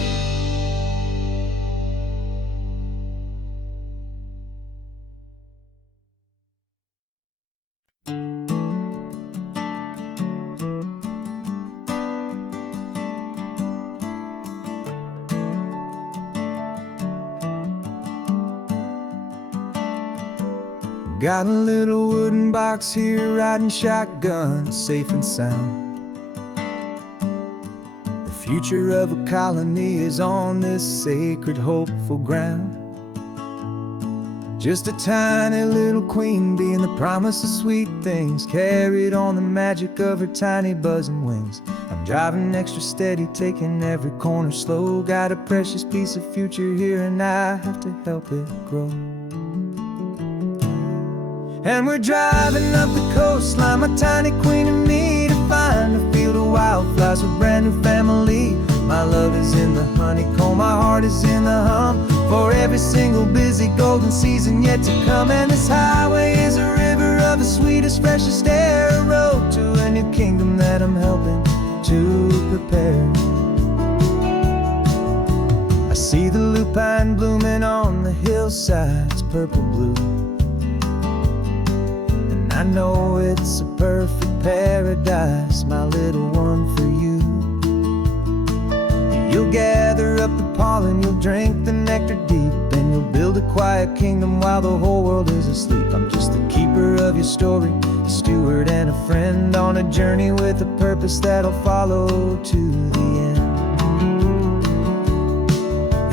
Got a little wooden box here, riding shotgun, safe and sound. The future of a colony is on this sacred, hopeful ground. Just a tiny little queen bee and the promise of sweet things, carried on the magic of her tiny buzzing wings. I'm driving extra steady, taking every corner slow. Got a precious piece of future here and I have to help it grow. And we're driving up the coastline, my tiny queen and me, to find a field of wildflowers with brand new family. My love is in the honeycomb, my heart is in the hum, for every single busy golden season yet to come. And this highway is a river of the sweetest, freshest air, a road to a new kingdom that I'm helping to prepare. I see the lupine blooming on the hillsides, purple blue, I know it's a perfect paradise, my little one, for you. You'll gather up the pollen, you'll drink the nectar deep, and you'll build a quiet kingdom while the whole world is asleep. I'm just the keeper of your story, a steward and a friend on a journey with a purpose that'll follow to the end.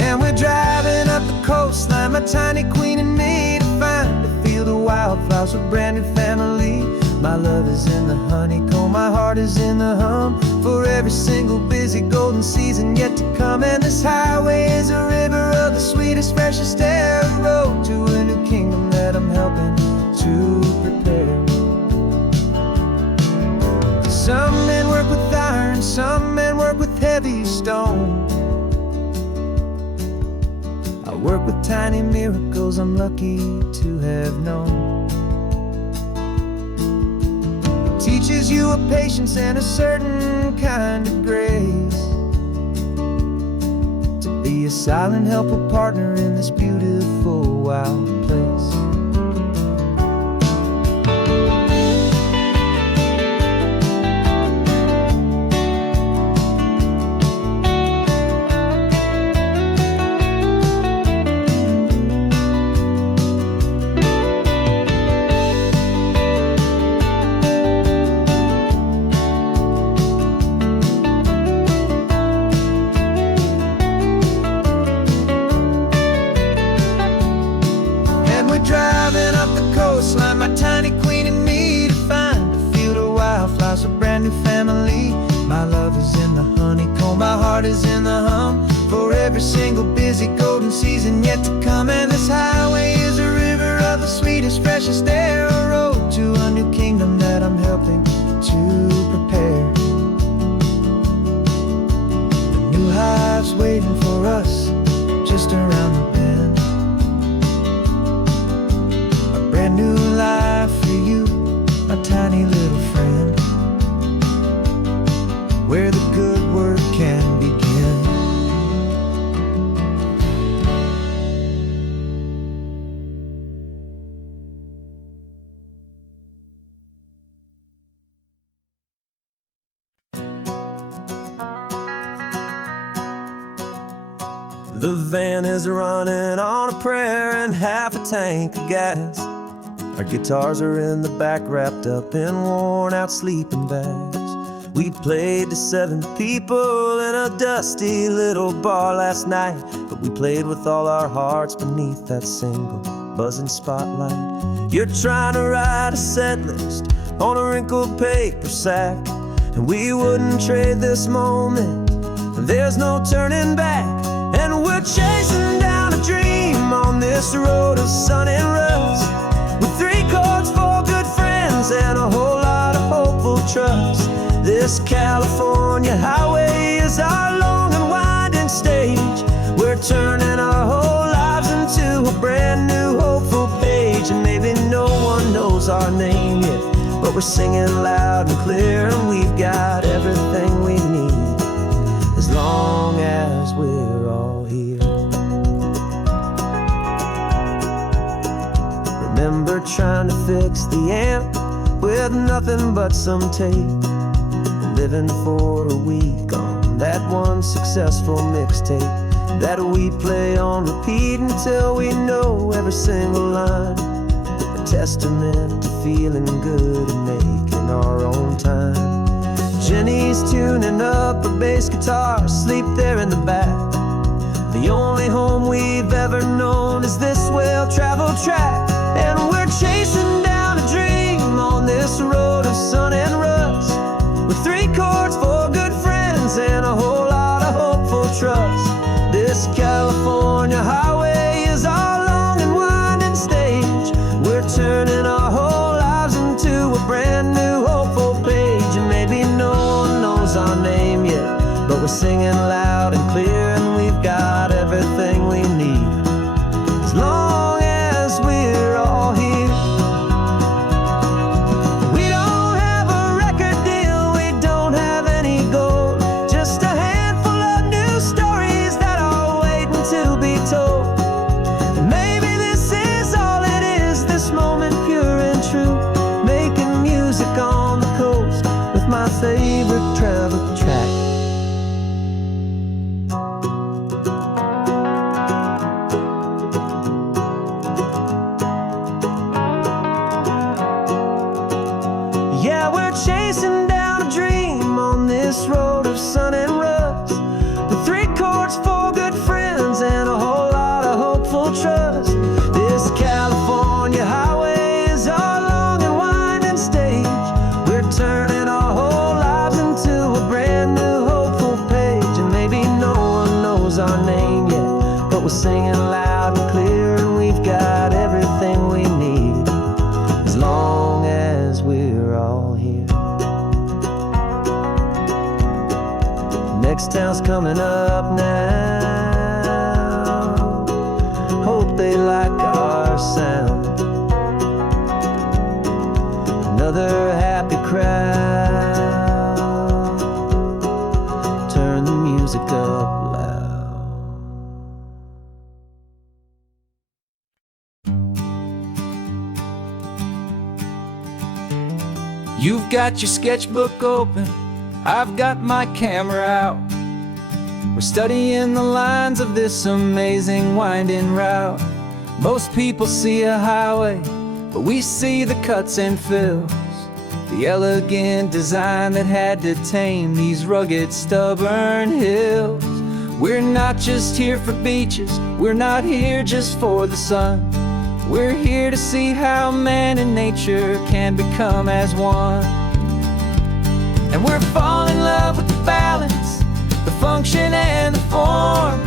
And we're driving up the coastline, my tiny queen and me, to find a field of wildflowers with a brand new family. My love is in the honeycomb, my heart is in the hum, for every single busy golden season yet to come. And this highway is a river of the sweetest, freshest air, a road to a new kingdom that I'm helping to prepare. Some men work with iron, some men work with heavy stone. I work with tiny miracles I'm lucky to have known. Teaches you a patience and a certain kind of grace, to be a silent, helpful partner in this beautiful, wild place. Driving up the coastline, my tiny queen and me, to find a field of wildflowers, a brand new family. My love is in the honeycomb, my heart is in the hum, for every single busy golden season yet to come. And this highway is a river of the sweetest, freshest air, a road to a new kingdom that I'm helping to prepare. The new hive's waiting for us just around the bend. Brand new life for you, my tiny little friend, where the good work can begin. The van is running on a prayer and half a tank of gas. Our guitars are in the back, wrapped up in worn-out sleeping bags. We played to 7 people in a dusty little bar last night, but we played with all our hearts beneath that single buzzing spotlight. You're trying to write a set list on a wrinkled paper sack, and we wouldn't trade this moment. There's no turning back, and we're chasing down a dream on this road of sun and rust, with 3 chords, 4 good friends, and a whole lot of hopeful trust. This California highway is our long and winding stage. We're turning our whole lives into a brand new hopeful page. And maybe no one knows our name yet, but we're singing loud and clear, and we've got everything we need, as long as we're all here. Remember trying to fix the amp with nothing but some tape, living for a week on that one successful mixtape that we play on repeat until we know every single line, a testament to feeling good and making our own time. Jenny's tuning up her bass guitar, asleep there in the back. The only home we've ever known is this well-traveled track, and we're chasing down a dream on this road of sun and rust, with 3 chords, 4 good friends, and a whole lot of hopeful trust. This California highway is our long and winding stage. We're turning our whole lives into a brand new hopeful page. And maybe no one knows our name yet, but we're singing loud and clear, and we've got everything we need, as long as we're all here. We don't have a record deal, we don't have any gold, just a handful of new stories that are waiting to be told. And maybe this is all it is, this moment pure and true, making music on the coast with my favorite travel track. town's coming up now. Hope they like our sound. Another happy crowd. Turn the music up loud. You've got your sketchbook open, I've got my camera out. We're studying the lines of this amazing winding route. Most people see a highway, but we see the cuts and fills, the elegant design that had to tame these rugged, stubborn hills. We're not just here for beaches, we're not here just for the sun. We're here to see how man and nature can become as one. And we're falling in love with the balance, the function and the form,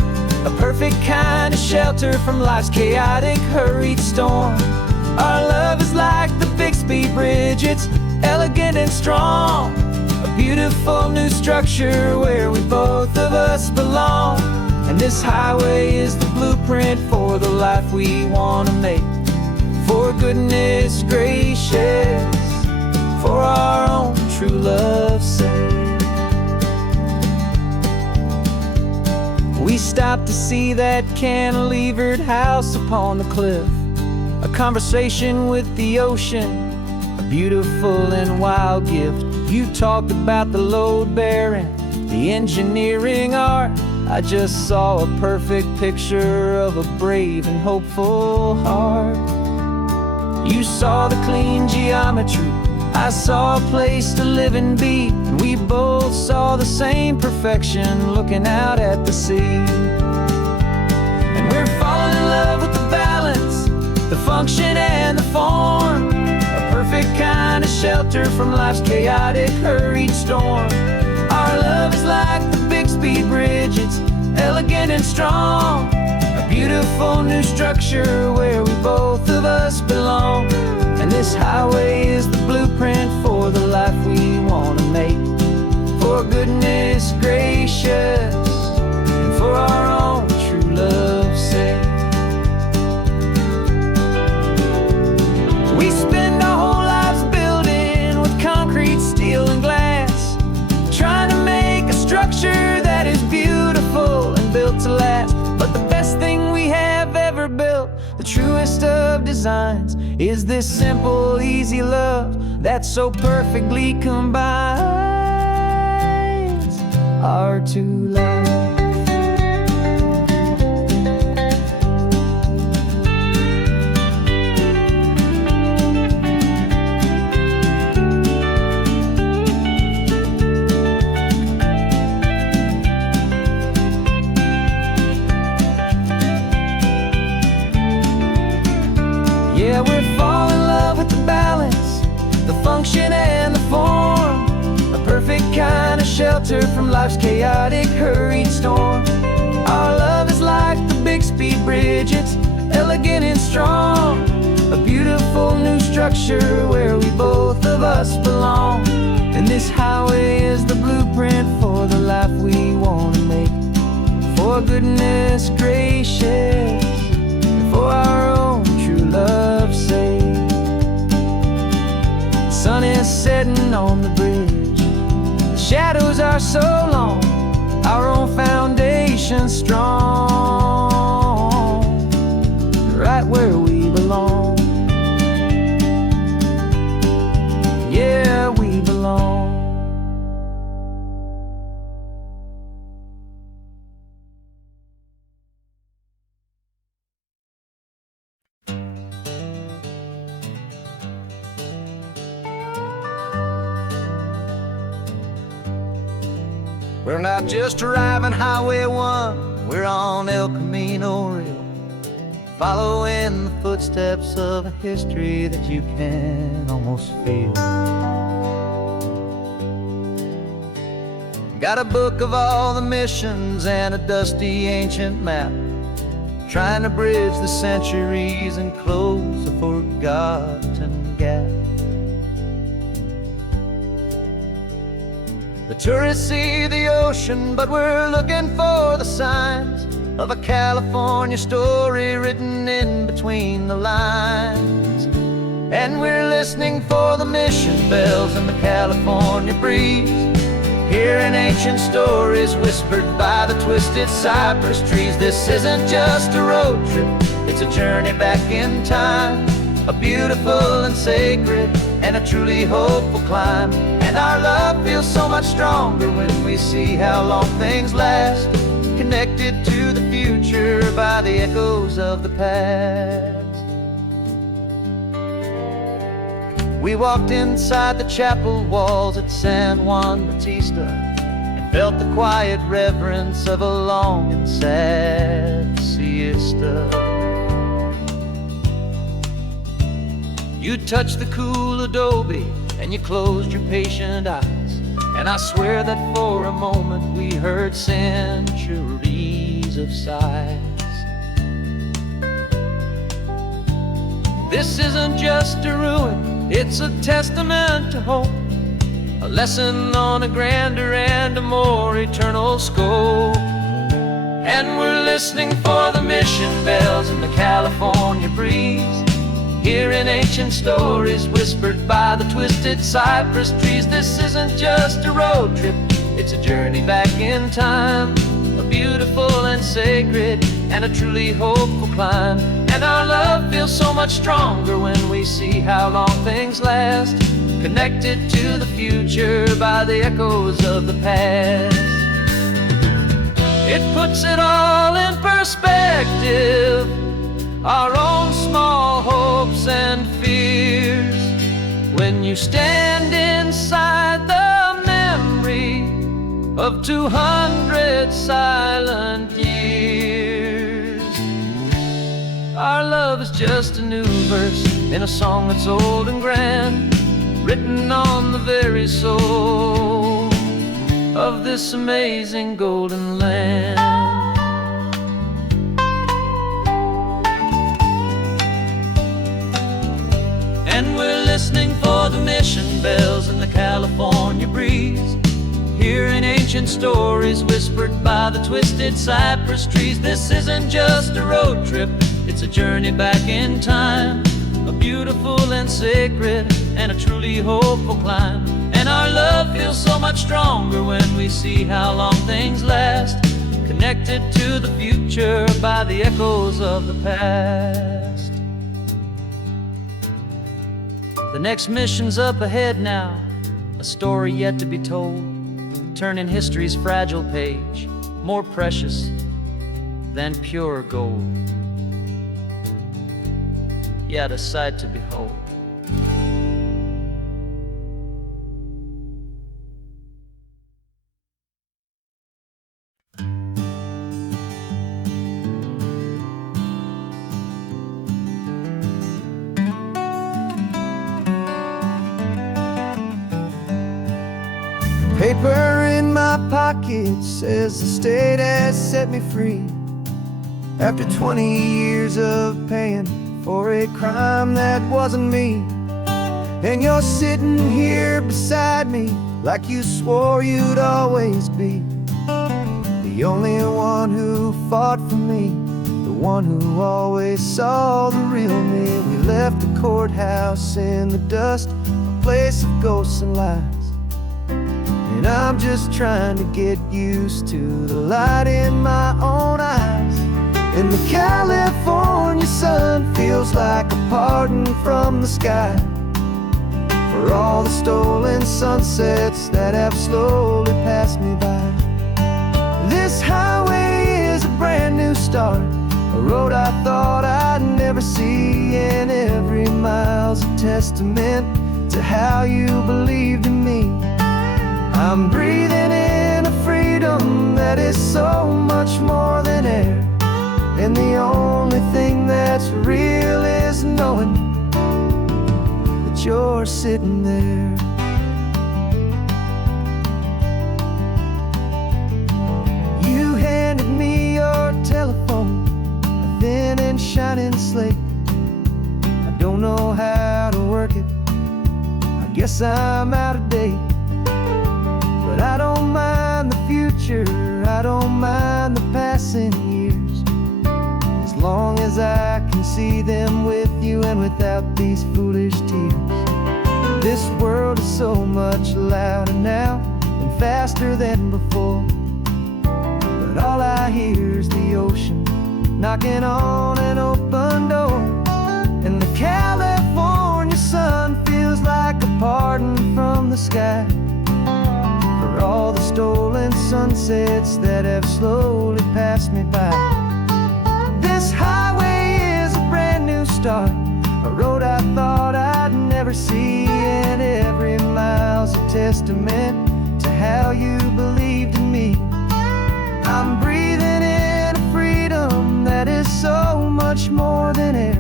a perfect kind of shelter from life's chaotic, hurried storm. Our love is like the Bixby Bridge, it's elegant and strong, a beautiful new structure where we both of us belong. And this highway is the blueprint for the life we want to make. For goodness gracious, for our own true love's sake. We stopped to see that cantilevered house upon the cliff, a conversation with the ocean, a beautiful and wild gift. You talked about the load bearing, the engineering art. I just saw a perfect picture of a brave and hopeful heart. You saw the clean geometry, I saw a place to live and be, and we both saw the same perfection looking out at the sea. And we're falling in love with the balance, the function and the form, a perfect kind of shelter from life's chaotic, hurried storm. Our love is like the Bixby Bridge, it's elegant and strong, a beautiful new structure where we both of us belong. And this highway is the blueprint for the life we want to make. For goodness gracious, and for our own true love's sake. We spend our whole lives building with concrete, steel and glass, trying to make a structure that is beautiful and built to last. But the best thing we have ever built, the truest of designs, is this simple, easy love that so perfectly combines our two lives. Yeah, we're falling in love with the balance, the function and the form, a perfect kind of shelter from life's chaotic, hurried storm. Our love is like the Bixby Bridge, it's elegant and strong, a beautiful new structure where we both of us belong. And this highway is the blueprint for the life we want to make. For goodness gracious, and for our own true love's sake. The sun is setting on the bridge, the shadows are so long, our own foundation strong, right where we belong. Yeah, we belong. We're not just driving Highway 1, we're on El Camino Real, following the footsteps of a history that you can almost feel. Got a book of all the missions and a dusty ancient map, trying to bridge the centuries and close a forgotten gap. The tourists see the ocean, but we're looking for the signs of a California story written in between the lines. And we're listening for the mission bells and the California breeze, hearing ancient stories whispered by the twisted cypress trees. This isn't just a road trip, it's a journey back in time, a beautiful and sacred and a truly hopeful climb. And our love feels so much stronger when we see how long things last, connected to the future by the echoes of the past. We walked inside the chapel walls at San Juan Bautista and felt the quiet reverence of a long and sad siesta. You touched the cool adobe and you closed your patient eyes, and I swear that for a moment we heard centuries of sighs. This isn't just a ruin, it's a testament to hope, a lesson on a grander and a more eternal scope. And we're listening for the mission bells and the California breeze, hearing ancient stories whispered by the twisted cypress trees. This isn't just a road trip, it's a journey back in time, a beautiful and sacred and a truly hopeful climb. And our love feels so much stronger when we see how long things last, connected to the future by the echoes of the past. It puts it all in perspective, our own small hopes and fears, when you stand inside the memory of 200 silent years. Our love is just a new verse in a song that's old and grand, written on the very soul of this amazing golden land. And we're listening for the mission bells and the California breeze, hearing ancient stories whispered by the twisted cypress trees. This isn't just a road trip, it's a journey back in time, a beautiful and sacred and a truly hopeful climb. And our love feels so much stronger when we see how long things last, connected to the future by the echoes of the past. The next mission's up ahead now, a story yet to be told, turning history's fragile page more precious than pure gold. Yet a sight to behold. Paper in my pocket says the state has set me free, after 20 years of paying for a crime that wasn't me. And you're sitting here beside me like you swore you'd always be, the only one who fought for me, the one who always saw the real me. We left the courthouse in the dust, a place of ghosts and lies, and I'm just trying to get used to the light in my own eyes. And the California sun feels like a pardon from the sky for all the stolen sunsets that have slowly passed me by. This highway is a brand new start, a road I thought I'd never see, and every mile's a testament to how you believed in me. I'm breathing in a freedom that is so much more than air, and the only thing that's real is knowing that you're sitting there. You handed me your telephone, a thin and shining slate. I don't know how to work it, I guess I'm out of date, but But I don't mind the future, I don't mind the passing years, as long as I can see them with you and without these foolish tears. This world is so much louder now and faster than before, but all I hear is the ocean knocking on an open door. And the California sun feels like a pardon from the sky for all the stolen sunsets that have slowly passed me by. This highway is a brand new start, a road I thought I'd never see, and every mile's a testament to how you believed in me. I'm breathing in a freedom that is so much more than air,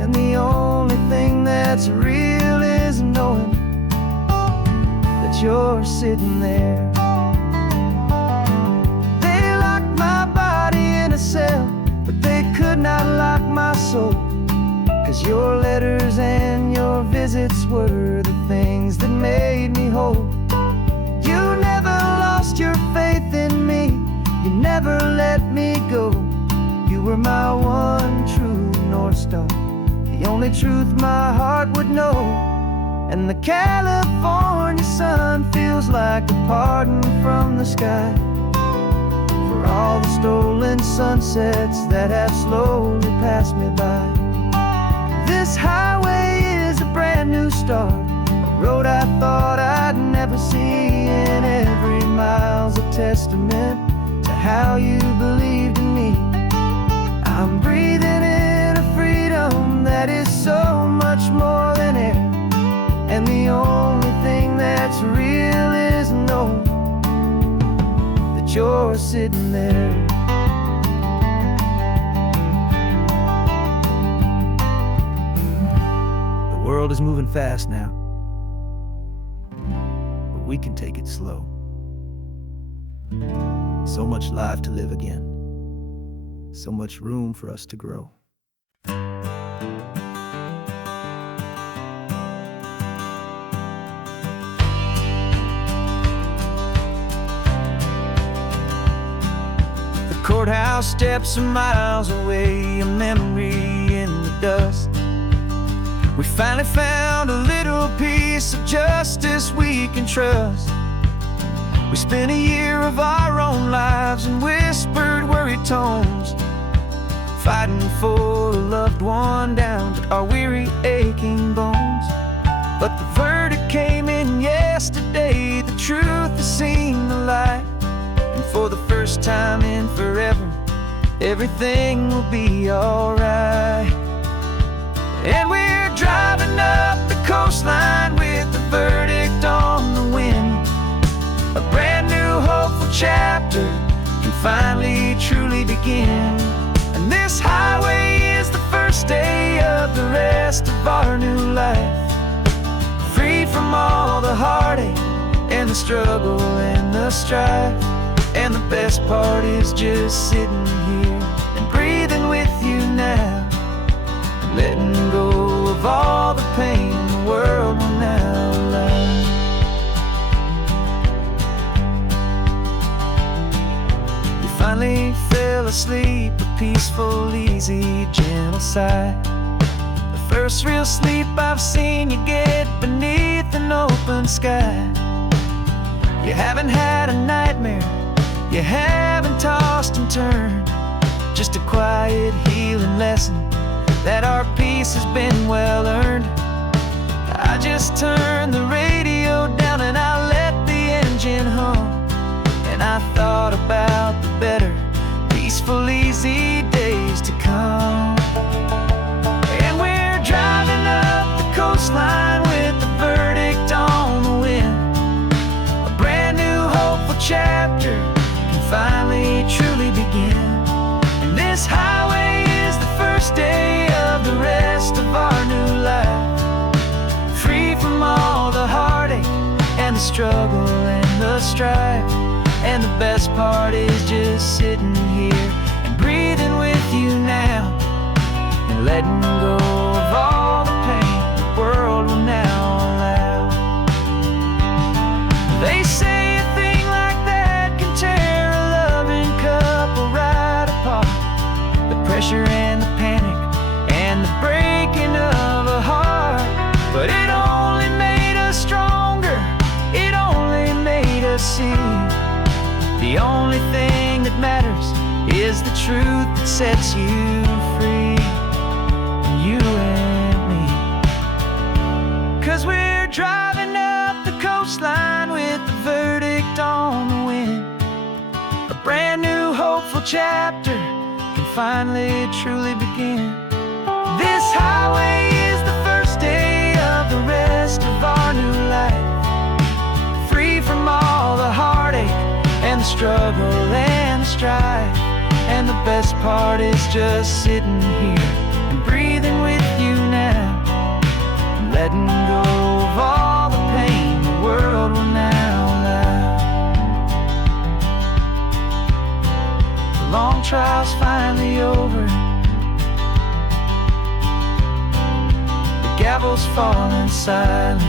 and the only thing that's real is knowing that you're sitting there. They locked my body in a cell, but they could not lock my soul, 'cause your letters and your visits were the things that made me whole. You never lost your faith in me, you never let me go. You were my one true North Star, the only truth my heart would know. And the California sun feels like a pardon from the sky for all the stolen sunsets that have slowly passed me by. This highway is a brand new start, a road I thought I'd never see, and every mile's a testament to how you believed in me. I'm breathing in a freedom that is so much more than air, and the only thing that's real is knowing that you're sitting there. The world is moving fast now, but we can take it slow. So much life to live again, so much room for us to grow. The courthouse steps are miles away, a memory in the dust. We finally found a little piece of justice we can trust. We spent a year of our own lives in whispered, worried tones, fighting for a loved one down to our weary, aching bones. But the verdict came in yesterday, the truth has seen the light, and for the first time in forever, everything will be alright. And we're driving up the coastline with the verdict on the wind. A brand new hopeful chapter can finally truly begin. And this highway is the first day of the rest of our new life, free from all the heartache and the struggle and the strife. And the best part is just sitting here and breathing with you now, letting go of all the pain the world will now allow. You finally fell asleep, a peaceful, easy, gentle sigh, the first real sleep I've seen you get beneath an open sky. You haven't had a nightmare, you haven't tossed and turned, just a quiet, healing lesson that our peace has been well earned. I just turned the radio down and I let the engine hum, and I thought about the better, peaceful, easy days to come. And we're driving up the coastline with the verdict on the wind. A brand new hopeful chapter can finally truly begin. And this highway is the first day of the rest of our new life, free from all the heartache and the struggle and the strife. And the best part is just sitting here and breathing with you now, and letting go of all the pain the world will now allow. They say see. The only thing that matters is the truth that sets you free. You and me. 'Cause we're driving up the coastline with the verdict on the wind. A brand new hopeful chapter can finally truly begin. This highway is the first day of the rest of our new life. Free from all the heartache and the struggle and the strife. And the best part is just sitting here and breathing with you now, and letting go of all the pain the world will now allow. The long trial's finally over. The gavel's falling silent.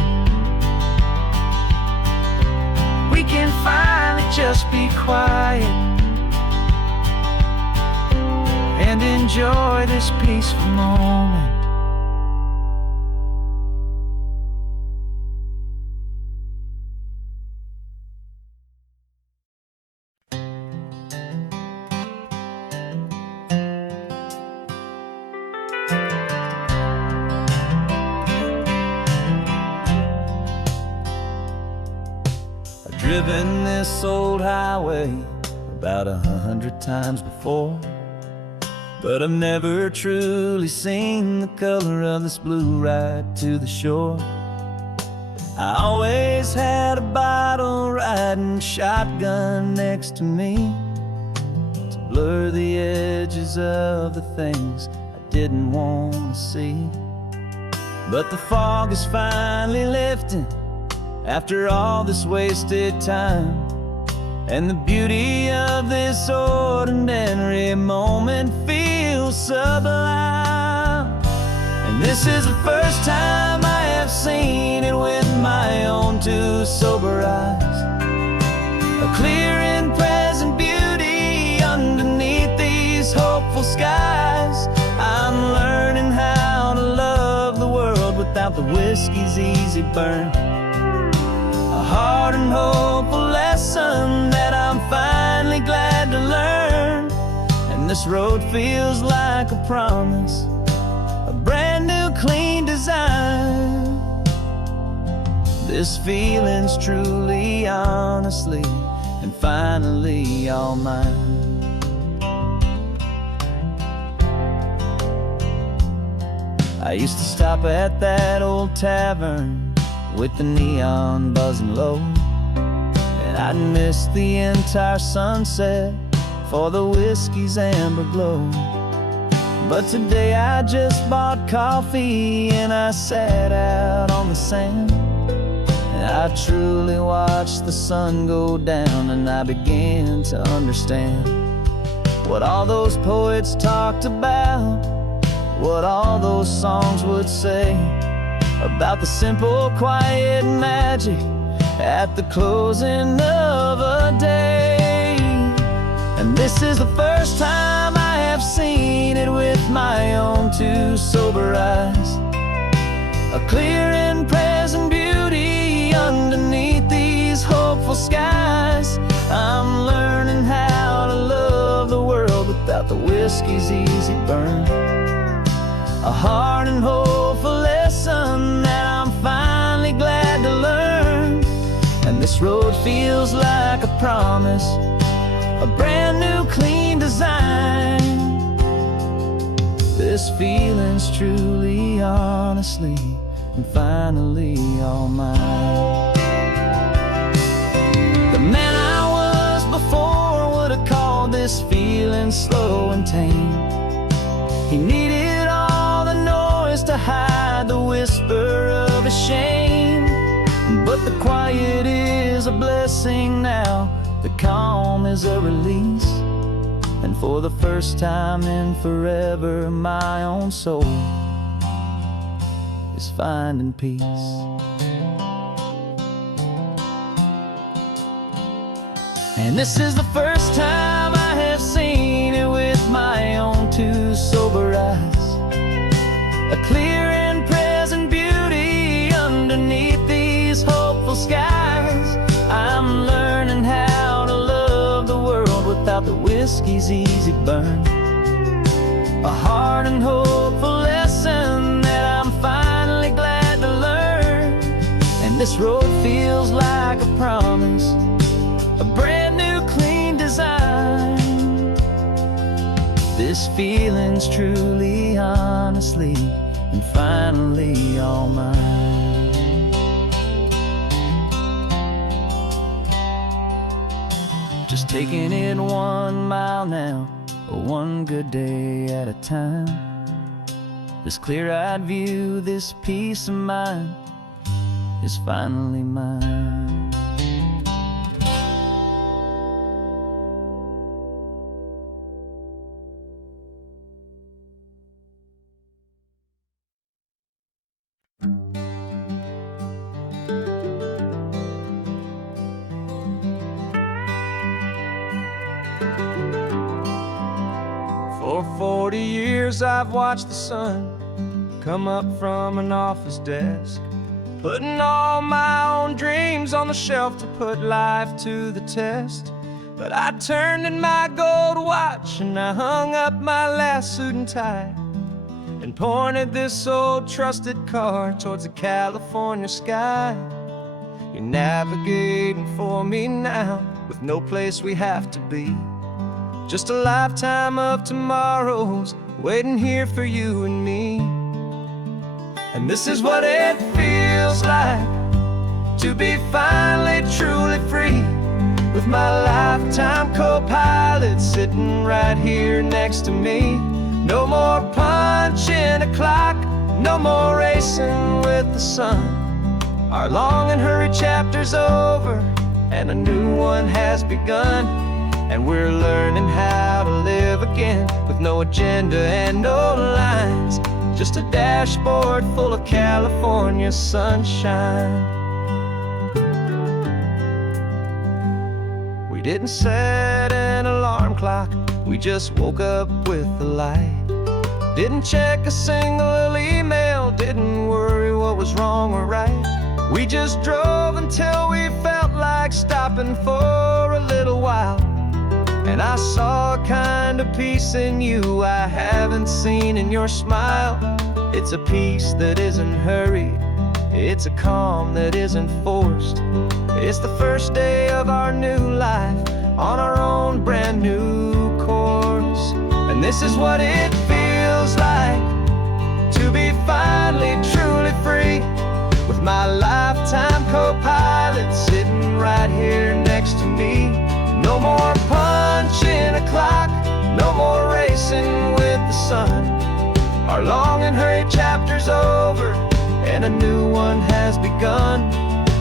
We can finally just be quiet and enjoy this peaceful moment. I've driven this old highway about 100 times before, but I've never truly seen the color of this blue ride to the shore. I always had a bottle riding shotgun next to me to blur the edges of the things I didn't want to see. But the fog is finally lifting after all this wasted time, and the beauty of this ordinary moment feels sublime. And this is the first time I have seen it with my own two sober eyes. A clear and present beauty underneath these hopeful skies. I'm learning how to love the world without the whiskey's easy burn. A hard and hopeful lesson that I'm finally glad to learn. And this road feels like a promise, a brand new clean design. This feeling's truly, honestly, and finally all mine. I used to stop at that old tavern with the neon buzzing low, and I'd miss the entire sunset for the whiskey's amber glow. But today I just bought coffee and I sat out on the sand, and I truly watched the sun go down, and I began to understand what all those poets talked about, what all those songs would say about the simple, quiet magic at the closing of a day. And this is the first time I have seen it with my own two sober eyes. A clear and present beauty underneath these hopeful skies. I'm learning how to love the world without the whiskey's easy burn. A hard and hopeful lesson that I'm finally glad to learn. And this road feels like a promise, a brand new clean design. This feeling's truly, honestly, and finally all mine. The man I was before would have called this feeling slow and tame. He needed all the noise to hide the whisper of his shame. But the quiet is a blessing now, the calm is a release. And for the first time in forever, my own soul is finding peace. And this is the first time I have seen it with my own two sober eyes. A clear and present beauty underneath these hopeful skies. I'm learning whiskey's easy burn. A hard and hopeful lesson that I'm finally glad to learn. And this road feels like a promise, a brand new clean design. This feeling's truly, honestly, and finally all mine. Just taking it 1 mile now, one good day at a time. This clear-eyed view, this peace of mind is finally mine. For 40 years I've watched the sun come up from an office desk, putting all my own dreams on the shelf to put life to the test. But I turned in my gold watch and I hung up my last suit and tie, and pointed this old trusted car towards the California sky. You're navigating for me now, with no place we have to be. Just a lifetime of tomorrows waiting here for you and me. And this is what it feels like to be finally truly free, with my lifetime co-pilot sitting right here next to me. No more punching a clock, no more racing with the sun. Our long and hurried chapter's over and a new one has begun. And we're learning how to live again, with no agenda and no lines, just a dashboard full of California sunshine. We didn't set an alarm clock, we just woke up with the light. Didn't check a single email, didn't worry what was wrong or right. We just drove until we felt like stopping for a little while. And I saw a kind of peace in you I haven't seen in your smile. It's a peace that isn't hurried, it's a calm that isn't forced. It's the first day of our new life on our own brand new course. And this is what it feels like to be finally truly free, with my lifetime co-pilot sitting right here next to me. No more punching a clock, no more racing with the sun. Our long and hurried chapter's over and a new one has begun.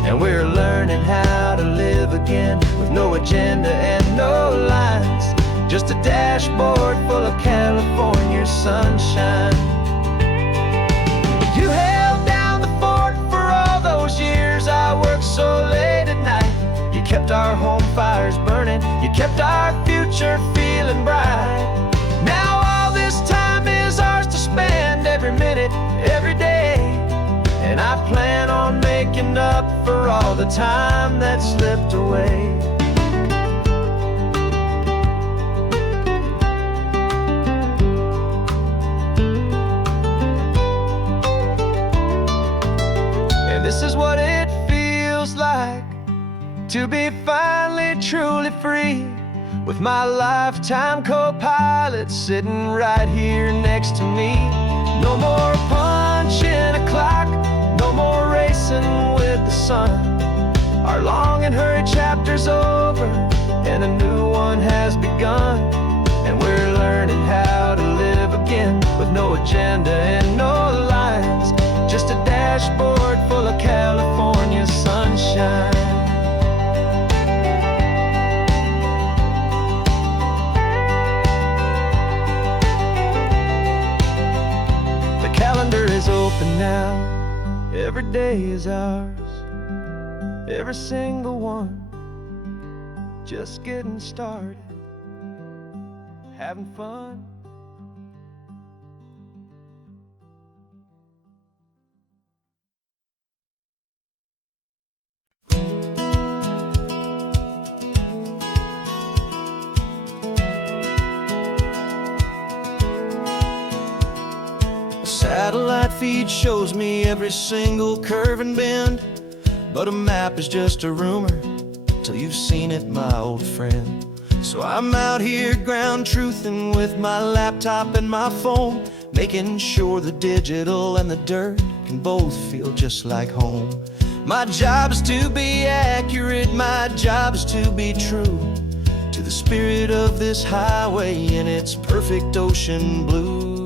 And we're learning how to live again, with no agenda and no lines, just a dashboard full of California sunshine. You held down the fort for all those years I worked so late at night. You kept our home fires burning, you kept our future feeling bright. Now all this time is ours to spend, every minute, every day. And I plan on making up for all the time that slipped away. And this is what it feels like to be finally truly free, with my lifetime co-pilot sitting right here next to me. No more punching a clock, no more racing with the sun. Our long and hurried chapter's over and a new one has begun. And we're learning how to live again, with no agenda and no lines, just a dashboard full of California sunshine. Calendar is open now, every day is ours, every single one, just getting started, having fun. feed shows me every single curve and bend, but a map is just a rumor till you've seen it, my old friend. So I'm out here ground truthing with my laptop and my phone, making sure the digital and the dirt can both feel just like home. My job is to be accurate, my job is to be true to the spirit of this highway in its perfect ocean blue.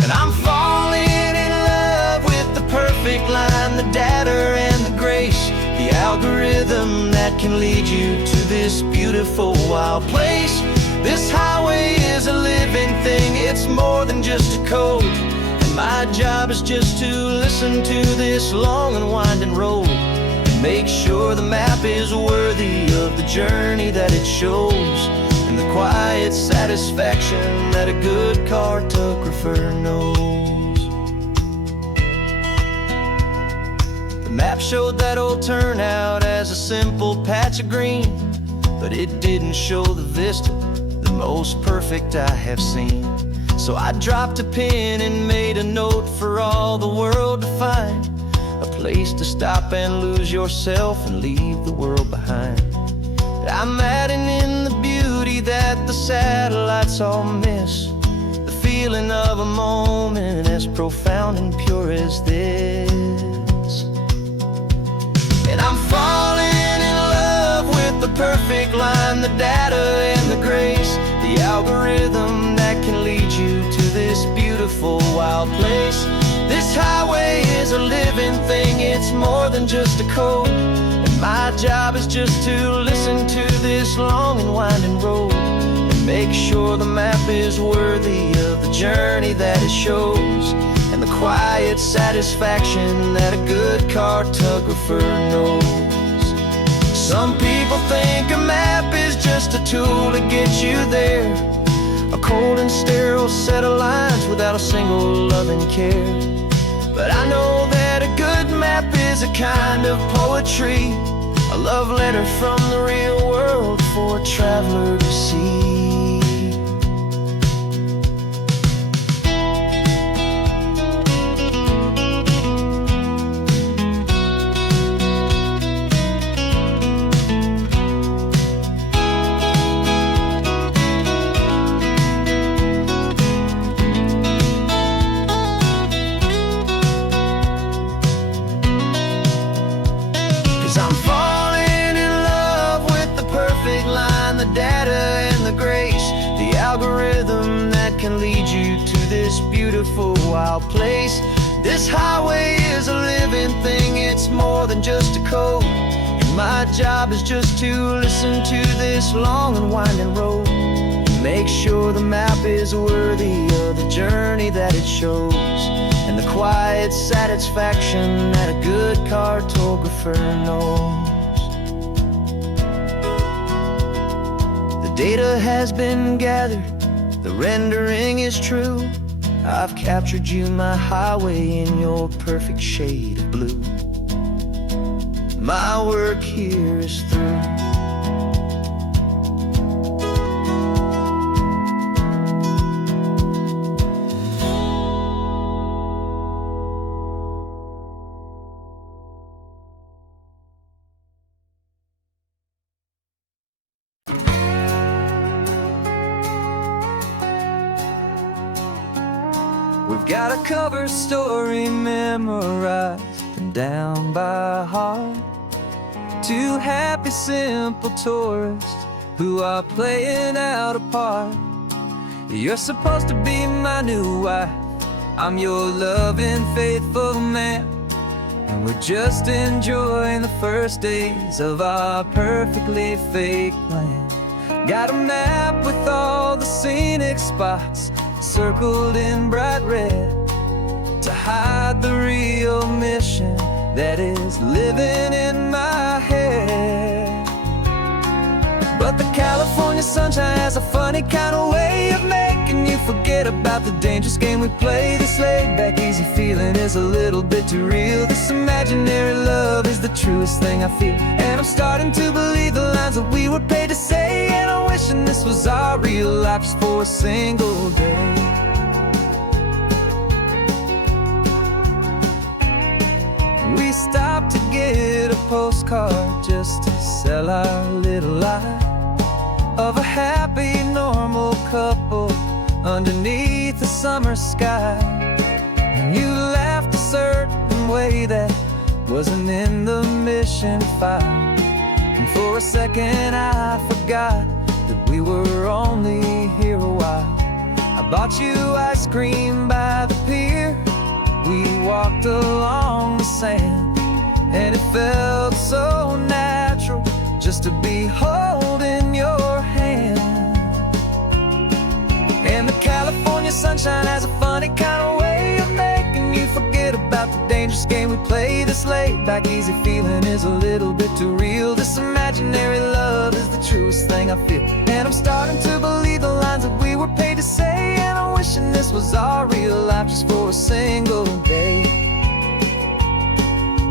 And I'm falling in love with the perfect line, the data and the grace, the algorithm that can lead you to this beautiful wild place. This highway is a living thing, it's more than just a code. And my job is just to listen to this long and winding road and make sure the map is worthy of the journey that it shows, and the quiet satisfaction that a good cartographer knows. The map showed that old turnout as a simple patch of green, but it didn't show the vista, the most perfect I have seen. So I dropped a pin and made a note for all the world to find, a place to stop and lose yourself and leave the world behind. I'm adding in the beauty that the satellites all miss, the feeling of a moment as profound and pure as this. And I'm falling in love with the perfect line, the data and the grace, the algorithm that can lead you to this beautiful wild place. This highway is a living thing, it's more than just a code. And my job is just to listen to this long and winding road and make sure the map is worthy of the journey that it shows, and the quiet satisfaction that a good cartographer knows. Some people think a map is just a tool to get you there, a cold and sterile set of lines without a single loving care. But I know that a good map is a kind of poetry, a love letter from the real world for a traveler to see. 'Cause I'm falling in love with the perfect line, the data and the grace, the algorithm that can lead you to this beautiful wild place. This highway is a living thing, it's more than just a code. And my job is just to listen to this long and winding road and make sure the map is worthy of the journey that it shows, and the quiet satisfaction that a good cartographer knows. The data has been gathered, the rendering is true. I've captured you, my highway, in your perfect shade of blue. My work here is through. We've got a cover story memorized and down by heart. Two happy, simple tourists who are playing out a part. You're supposed to be my new wife, I'm your loving, faithful man, and we're just enjoying the first days of our perfectly fake plan. Got a map with all the scenic spots circled in bright red to hide the real mission that is living in my head. But the California sunshine has a funny kind of way of making you forget about the dangerous game we play. This laid-back, easy feeling is a little bit too real. This imaginary love is the truest thing I feel, and I'm starting to believe the lines that we were paid to say. And I'm wishing this was our real life just for a single day. we stopped to get a postcard just to sell our little lie of a happy, normal couple underneath the summer sky. And you laughed a certain way that wasn't in the mission file. And for a second I forgot that we were only here a while. I bought you ice cream by the pier. We walked along the sand, and it felt so natural just to be holding your hand. And the California sunshine has a funny kind of way of making you forget about the dangerous game we play. This laid back easy feeling is a little bit too real. This imaginary love is the truest thing I feel. And I'm starting to believe the lines that we were paid to say. And I'm wishing this was our real life just for a single day.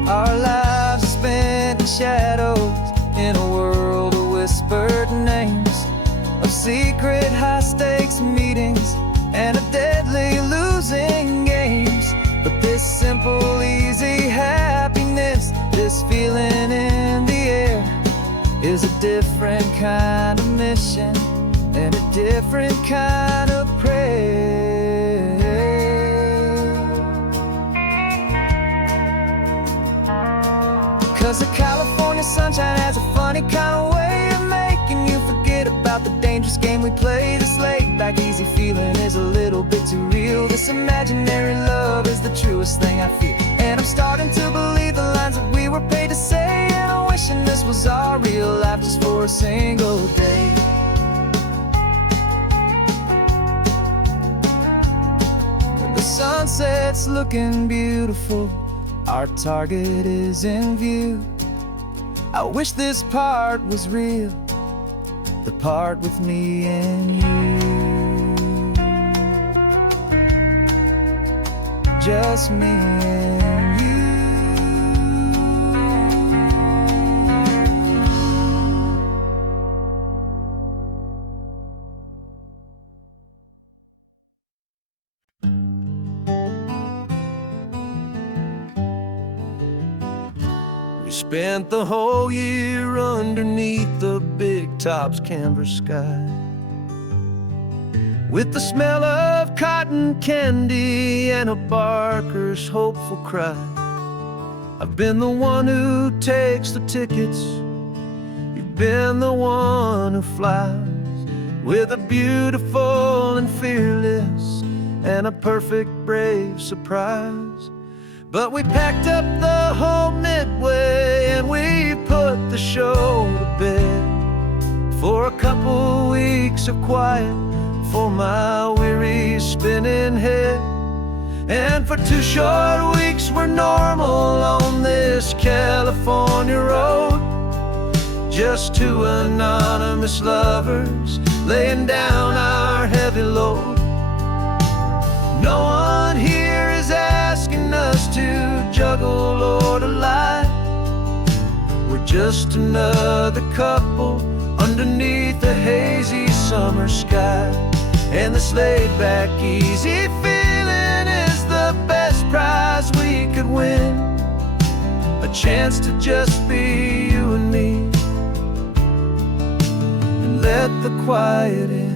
Our lives are spent in shadows, in a world of whispered names, of secret high-stakes meetings and of deadly losing games. But this simple, easy happiness, this feeling in the air, is a different kind of mission and a different kind of prayer. 'Cause the California sunshine has a funny kind of way of making you forget about the dangerous game we play. This laid back easy feeling is a little bit too real. This imaginary love is the truest thing I feel. And I'm starting to believe the lines that we were paid to say. And I'm wishing this was our real life just for a single day. The sunset's looking beautiful, our target is in view. I wish this part was real, the part with me and you. Just me and you. We spent the whole year underneath the big top's canvas sky, with the smell of cotton candy and a barker's hopeful cry. I've been the one who takes the tickets, you've been the one who flies, with a beautiful and fearless and a perfect brave surprise. But we packed up the whole Midway and we put the show to bed for a couple weeks of quiet for my weary spinning head. And for 2 short weeks we're normal on this California road, just 2 anonymous lovers laying down our heavy load. No one here is asking us to juggle or to lie. We're just another couple underneath a hazy summer sky. And this laid-back, easy feeling is the best prize we could win, a chance to just be you and me, and let the quiet in.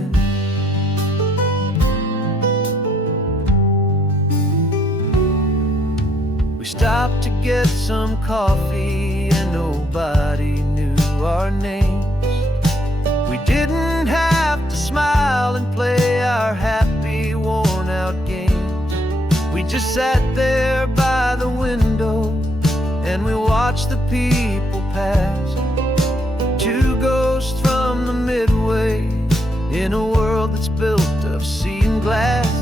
We stopped to get some coffee and nobody knew our names. We didn't have to smile and play our happy, worn-out games. We just sat there by the window and we watched the people pass. 2 ghosts from the Midway in a world that's built of sea and glass.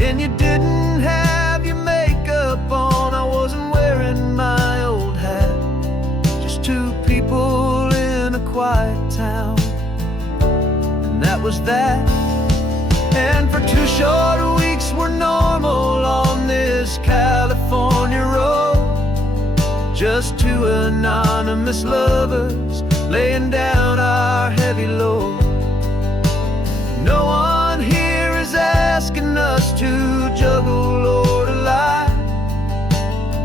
And you didn't have your makeup on, I wasn't wearing my old hat. Just 2 people in a quiet town, and that was that. And for 2 short weeks we're normal on this California road, just 2 anonymous lovers laying down our heavy load. No one here is asking us to juggle or to lie.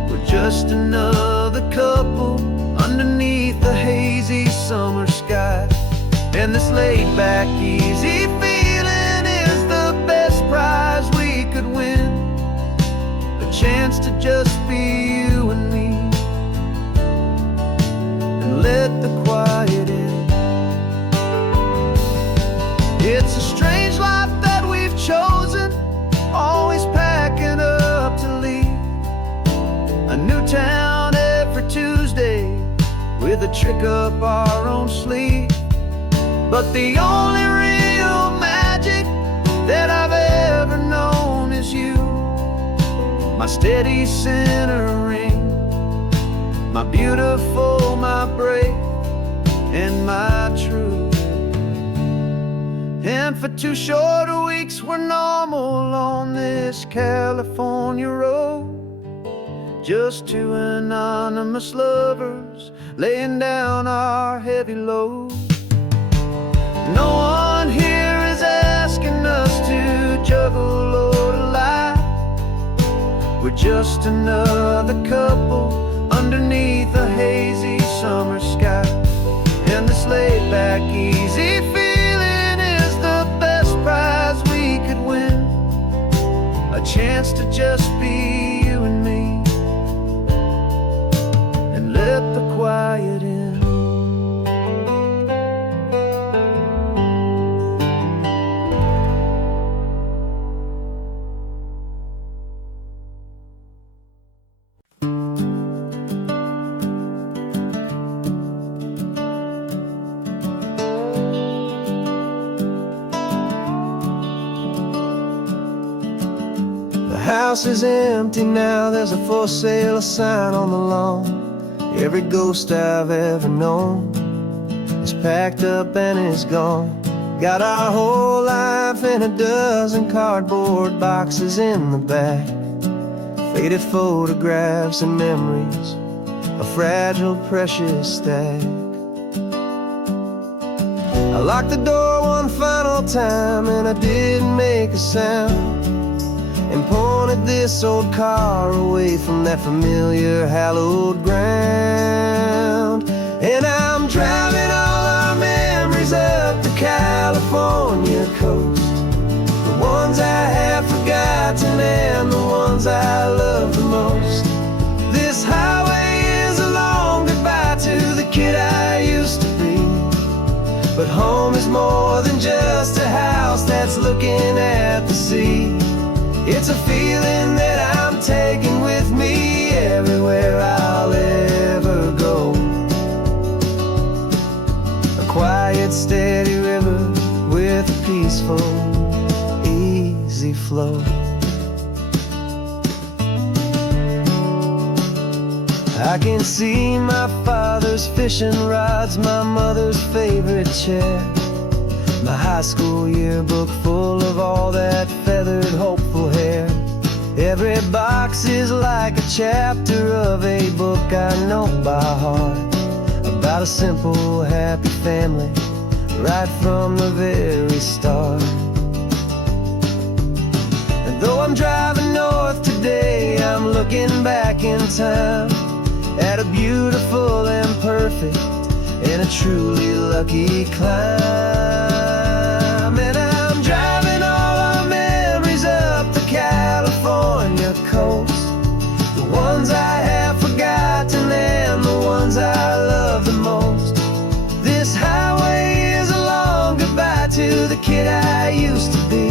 We're just another couple underneath the hazy summer sky. And this laid-back, easy feeling is the best prize we could win. A chance to just be you and me, and let the quiet in. It's a strange life that we've chosen, always packing up to leave. A new town every Tuesday, with a trick up our own sleeve. But the only real magic that I've ever known is you, my steady centering, my beautiful, my brave, and my true. And for 2 short weeks we're normal on this California road, just 2 anonymous lovers laying down our heavy load. No one here is asking us to juggle or to lie. We're just another couple underneath a hazy summer sky. And this laid-back, easy feeling is the best prize we could win. A chance to just be you and me, and let the quiet in. The house is empty now, there's a for sale sign on the lawn. Every ghost I've ever known is packed up and is gone. Got our whole life in a dozen cardboard boxes in the back, faded photographs and memories, a fragile, precious stack. I locked the door one final time and I didn't make a sound, and pointed this old car away from that familiar hallowed ground. And I'm driving all our memories up the California coast, the ones I have forgotten and the ones I love the most. This highway is a long goodbye to the kid I used to be, but home is more than just a house that's looking at the sea. It's a feeling that I'm taking with me everywhere I'll ever go. A quiet, steady river with a peaceful, easy flow. I can see my father's fishing rods, my mother's favorite chair, my high school yearbook full of all that feathered, hopeful hair. Every box is like a chapter of a book I know by heart, about a simple, happy family right from the very start. And though I'm driving north today, I'm looking back in time at a beautiful and perfect and a truly lucky climb. And I'm driving all our memories up the California coast, the ones I have forgotten and the ones I love the most. This highway is a long goodbye to the kid I used to be,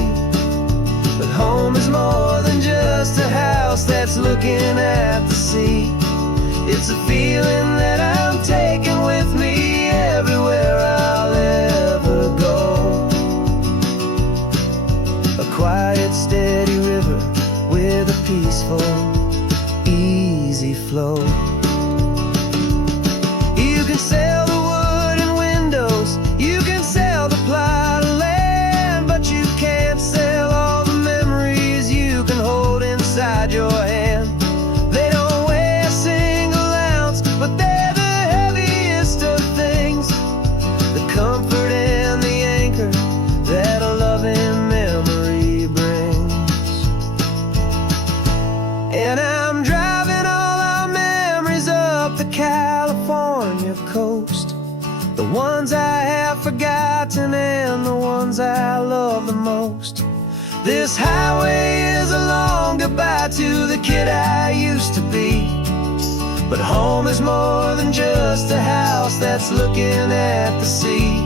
but home is more than just a house that's looking at the sea. It's a feeling that I'm taking with me everywhere I'll ever go. A quiet, steady river with a peaceful, easy flow. You can sell the wood and windows, you can sell the plot of land, but you can't sell all the memories you can hold inside your hand. They don't weigh a single ounce, but they're the heaviest of things, the comfort and the anchor that a loving memory brings. And I'm driving all our memories the ones I have forgotten and the ones I love the most. This highway is a long goodbye to the kid I used to be. But home is more than just a house that's looking at the sea.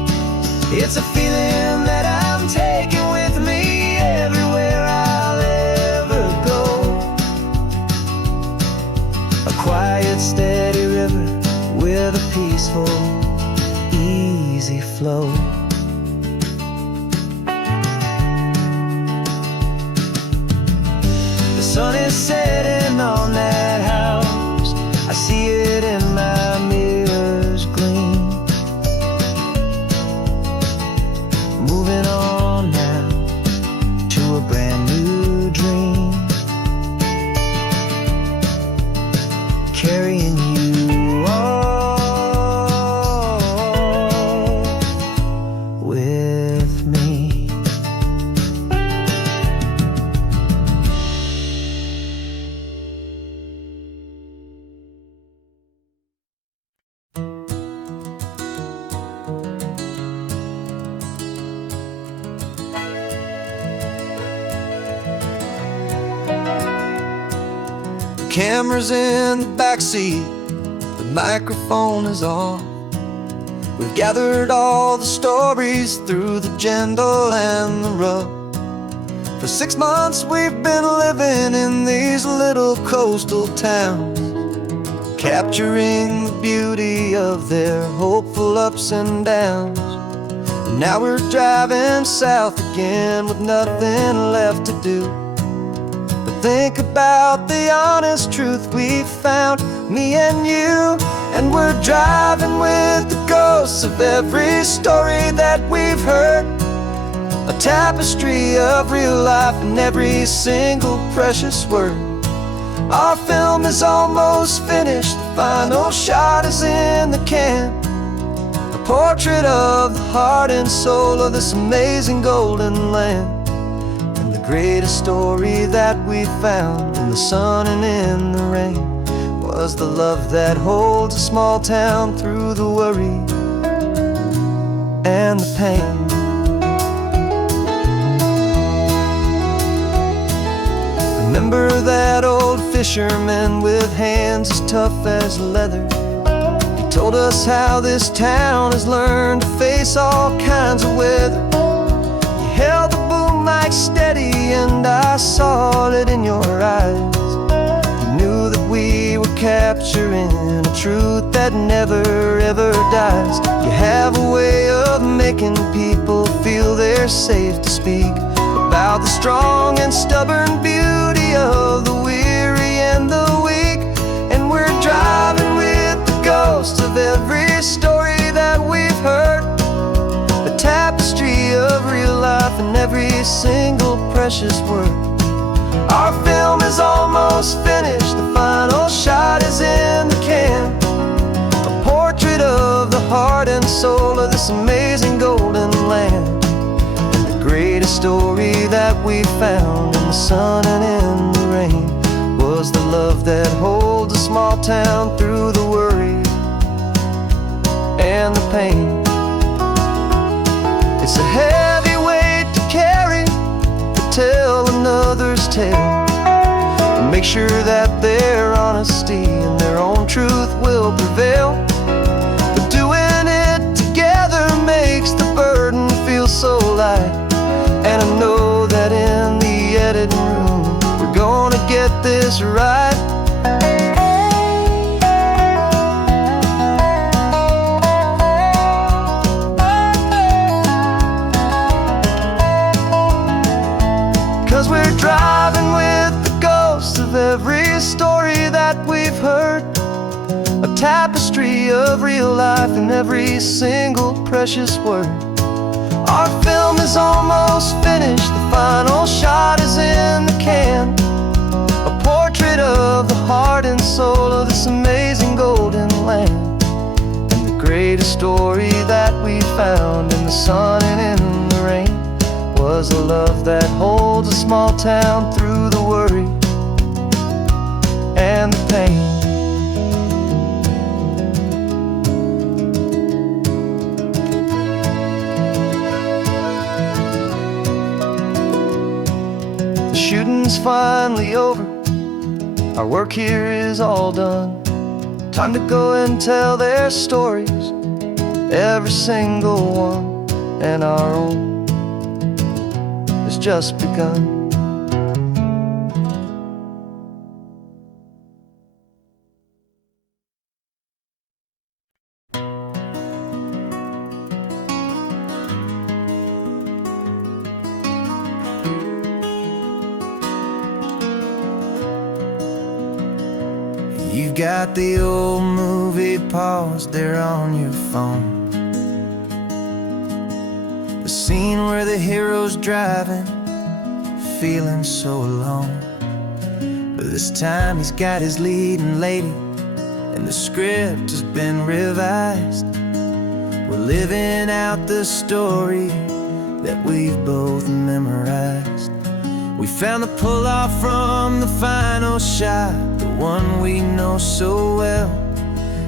It's a feeling that I'm taking with me everywhere I'll ever go. A quiet, steady river with a peaceful, easy flow. The sun is setting on that house. I see it in my mirror's gleam. Moving on now to a brand new dream. Carrying you all with me. The camera's in the backseat, the microphone is on. We've gathered all the stories through the gentle and the rough. For 6 months we've been living in these little coastal towns, capturing the beauty of their hopeful ups and downs. And now we're driving south again with nothing left to do. Think about the honest truth we found, me and you. And we're driving with the ghosts of every story that we've heard, a tapestry of real life in every single precious word. Our film is almost finished, the final shot is in the can, a portrait of the heart and soul of this amazing golden land. The greatest story that we found in the sun and in the rain was the love that holds a small town through the worry and the pain. Remember that old fisherman with hands as tough as leather? He told us how this town has learned to face all kinds of weather. You held the boom mic steady and I saw it in your eyes. You knew that we were capturing a truth that never ever dies. You have a way of making people feel they're safe to speak about the strong and stubborn beauty of the weary and the weak. And we're driving with the ghosts of every story that we've heard, a tapestry of real life in every single precious word. Our film is almost finished, the final shot is in the can, a portrait of the heart and soul of this amazing golden land. And the greatest story that we found in the sun and in the rain was the love that holds a small town through the worry and the pain. It's a heavy weight to carry, to tell another's tale, and make sure that their honesty and their own truth will prevail. But doing it together makes the burden feel so light. And I know that in the editing room we're gonna get this right. 'Cause we're driving with the ghosts of every story that we've heard, a tapestry of real life in every single precious word. Our film is almost finished, the final shot is in the can, a portrait of the heart and soul of this amazing golden land. And the greatest story that we found in the sun and in the rain was a love that holds a small town through the worry and the pain. finally over. Our work here is all done. Time to go and tell their stories, every single one, and our own has just begun. You've got the old movie paused there on your phone, the scene where the hero's driving, feeling so alone. But this time he's got his leading lady, and the script has been revised. We're living out the story that we've both memorized. We found the pull-off from the final shot, the one we know so well.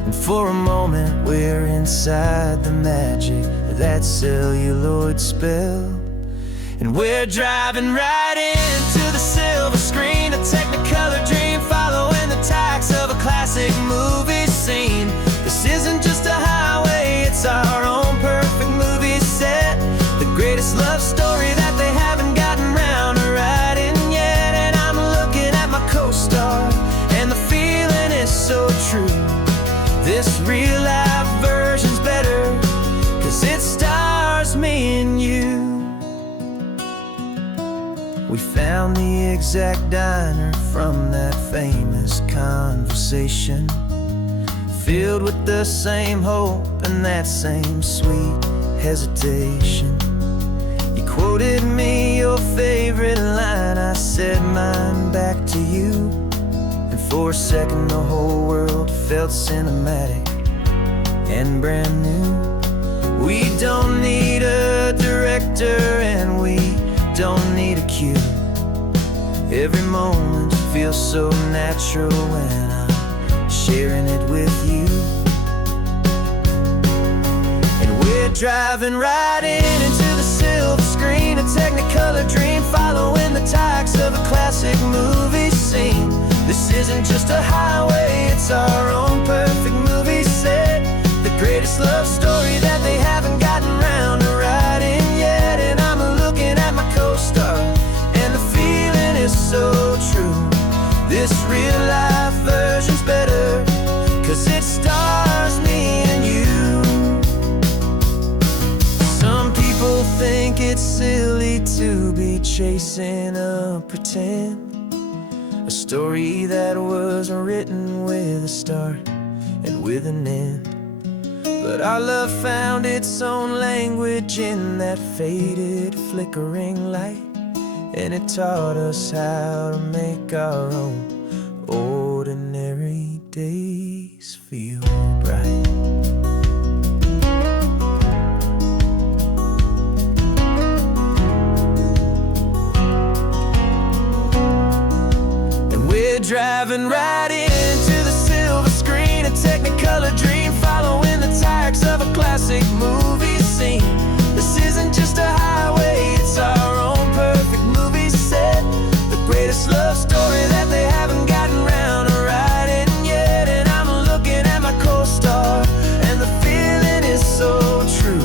And for a moment we're inside the magic of that celluloid spell. And we're driving right into the silver screen, a technicolor dream following the tacks of a classic movie scene. This isn't just a highway, it's our own perfect movie set, the greatest love story that they haven't gotten round to writing yet. And I'm looking at my co-star, and the feeling is so true. This real life version's better, 'cause it stars me and you. We found the exact diner from that famous conversation, filled with the same hope and that same sweet hesitation. You quoted me your favorite line, I said mine back to you. And for a second the whole world felt cinematic and brand new. We don't need a director and we don't need a cue. Every moment feels so natural when I'm sharing it with you. And we're driving right into the silver screen, a technicolor dream following the tacks of a classic movie scene. This isn't just a highway, it's our own perfect movie set, the greatest love story that they haven't gotten round to writing yet. And I'm looking at my co-star, and the feeling is so true. This real life version's better, 'cause it stars me and you. Some people think it's silly to be chasing a pretend, a story that was written with a start and with an end. But our love found its own language in that faded, flickering light, and it taught us how to make our own ordinary days feel bright. And we're driving right into the silver screen, a technicolor dream following the tacks of a classic movie scene. This isn't just a highway, it's our own perfect movie set, the greatest love story that they haven't gotten round to writing yet. And I'm looking at my co-star, and the feeling is so true.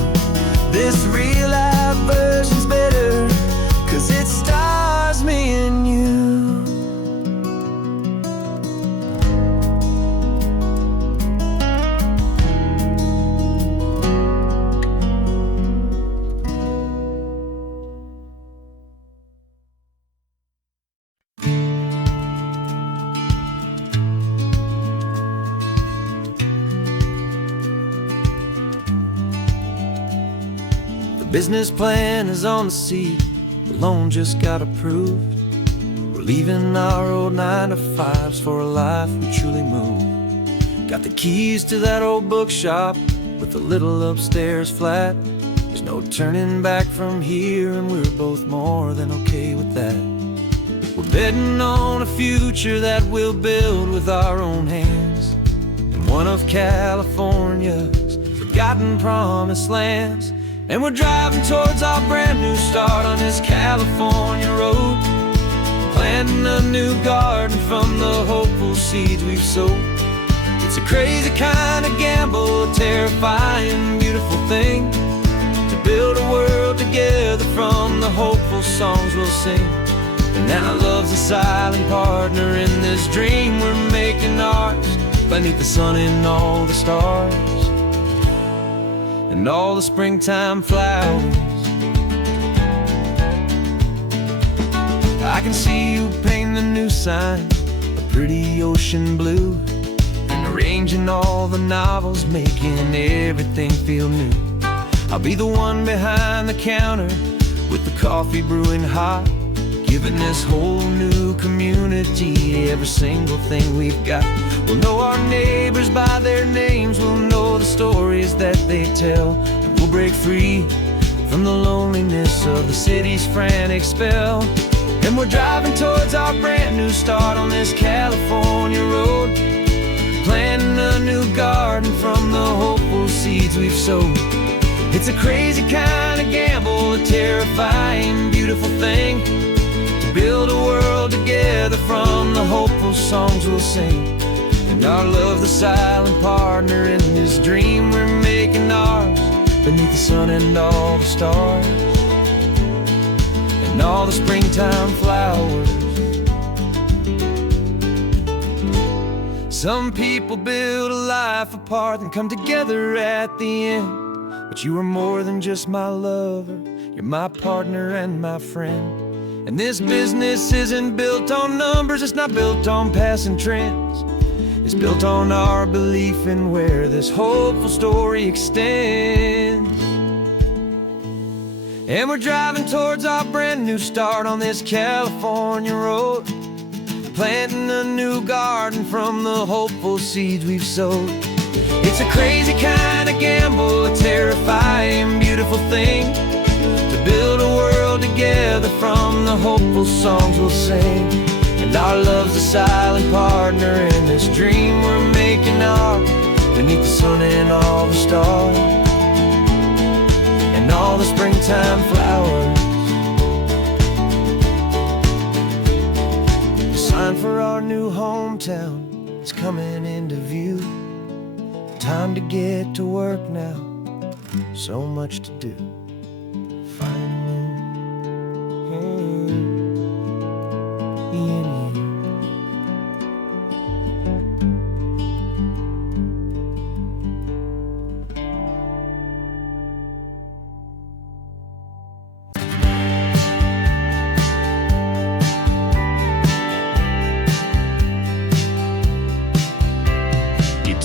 This real life version's better, 'cause it stars me and you. Business plan is on the seat, the loan just got approved. We're leaving our old 9-to-5s for a life we truly move. Got the keys to that old bookshop with the little upstairs flat. There's no turning back from here, and we're both more than okay with that. We're betting on a future that we'll build with our own hands, in one of California's forgotten promised lands. And we're driving towards our brand new start on this California road, planting a new garden from the hopeful seeds we've sowed. It's a crazy kind of gamble, a terrifying, beautiful thing, to build a world together from the hopeful songs we'll sing. And now love's a silent partner in this dream we're making ours, beneath the sun and all the stars and all the springtime flowers. I can see you painting a new sign, a pretty ocean blue, and arranging all the novels, making everything feel new. I'll be the one behind the counter with the coffee brewing hot, giving this whole new community every single thing we've got. We'll know our neighbors by their names, we'll know the stories that they tell, and we'll break free from the loneliness of the city's frantic spell. And we're driving towards our brand new start on this California road, planting a new garden from the hopeful seeds we've sowed. It's a crazy kind of gamble, a terrifying, beautiful thing, to build a world together from the hopeful songs we'll sing. And our love's the silent partner in this dream we're making ours, beneath the sun and all the stars and all the springtime flowers. Some people build a life apart and come together at the end, but you are more than just my lover, you're my partner and my friend. And this business isn't built on numbers, it's not built on passing trends, it's built on our belief in where this hopeful story extends. And we're driving towards our brand new start on this California road, planting a new garden from the hopeful seeds we've sowed. It's a crazy kind of gamble, a terrifying, beautiful thing, to build a world together from the hopeful songs we'll sing. And our love's a silent partner in this dream we're making ours, beneath the sun and all the stars and all the springtime flowers. The sign for our new hometown is coming into view. Time to get to work now, so much to do. Finding in you.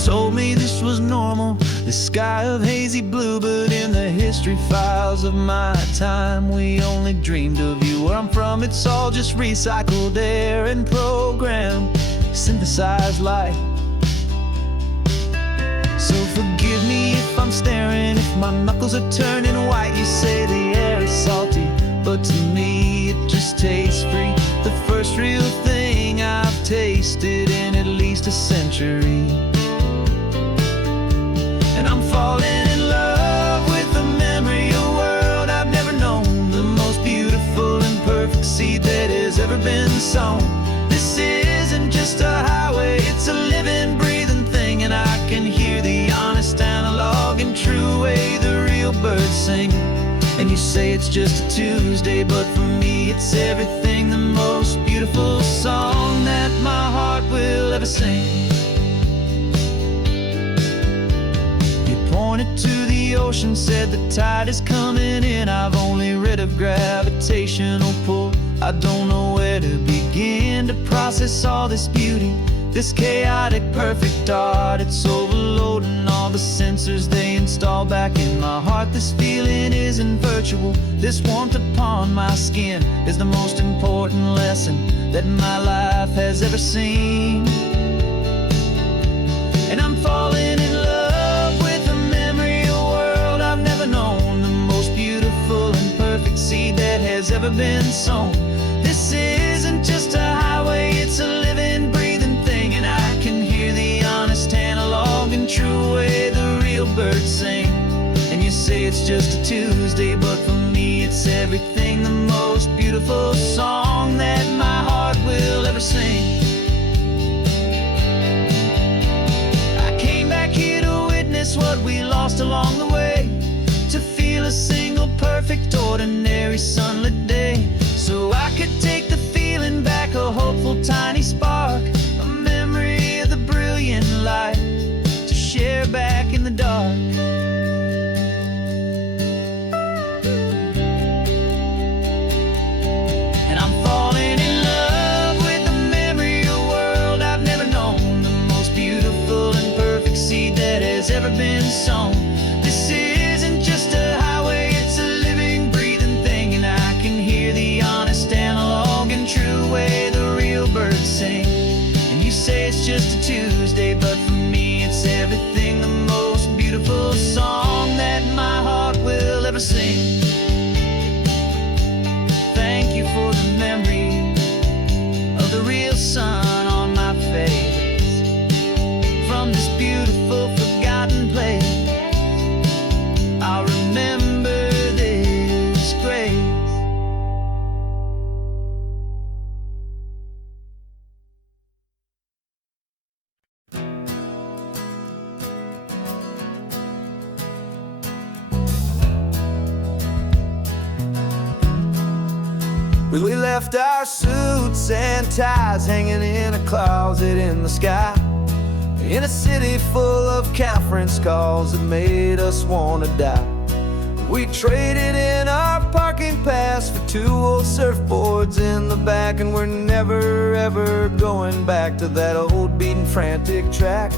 Told me this was normal, this sky of hazy blue, but in the history files of my time, we only dreamed of you. Where I'm from, it's all just recycled air and programmed, synthesized light. So forgive me if I'm staring, if my knuckles are turning white. You say the air is salty, but to me it just tastes free. The first real thing I've tasted in at least a century. And I'm falling in love with the memory of a world I've never known, the most beautiful and perfect seed that has ever been sown. This isn't just a highway, it's a living, breathing thing, and I can hear the honest analog and true way the real birds sing. And you say it's just a Tuesday, but for me it's everything, the most beautiful song that my heart will ever sing. Pointed to the ocean, said the tide is coming in. I've only read of gravitational pull, I don't know where to begin to process all this beauty, this chaotic perfect art. It's overloading all the sensors they install back in my heart. This feeling isn't virtual, this warmth upon my skin is the most important lesson that my life has ever seen. And I'm falling in love with a memory of a world I've never known, the most beautiful and perfect seed that has ever been sown. This isn't just a highway, it's a living, breathing thing, and I can hear the honest analog and true way the real birds sing. And you say it's just a Tuesday, but for me it's everything, the most beautiful song that my heart ever seen. I came back here to witness what we lost along the way, to feel a single perfect ordinary sunlit day, so I could take the feeling back, a hopeful tiny spark, a memory of the brilliant light to share back in the dark. And I'm falling in love with the memory of a world I've never known, the most beautiful and perfect seed that has ever been sown. This isn't just a highway, it's a living, breathing thing, and I can hear the honest analog and true way the real birds sing. And you say it's just a Tuesday, but for me it's everything, the most beautiful song that my heart will ever sing. Thank you for the memory of the real sun on my face, from this beautiful forgotten place. I'll remember this grace. We left our suits and ties hanging in a closet in the sky, in a city full of conference calls that made us wanna die. We traded in our parking pass for 2 old surfboards in the back, and we're never ever going back to that old beaten frantic track.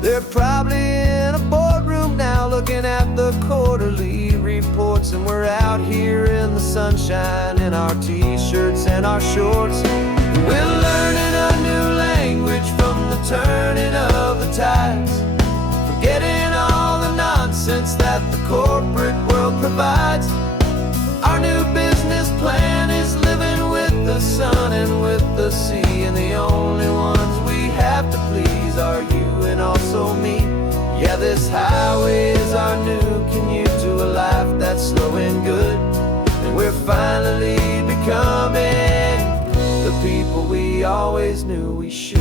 They're probably in a boardroom now looking at the quarterly reports, and we're out here in the sunshine in our t-shirts and our shorts. We're learning a new language from the turning of the tides, forgetting all the nonsense that the corporate world provides. Our new business plan is living with the sun and with the sea, and the only ones we have to please are you and also me. Yeah, this highway is our new commute to a life that's slow and good, and we're finally becoming the people we always knew we should.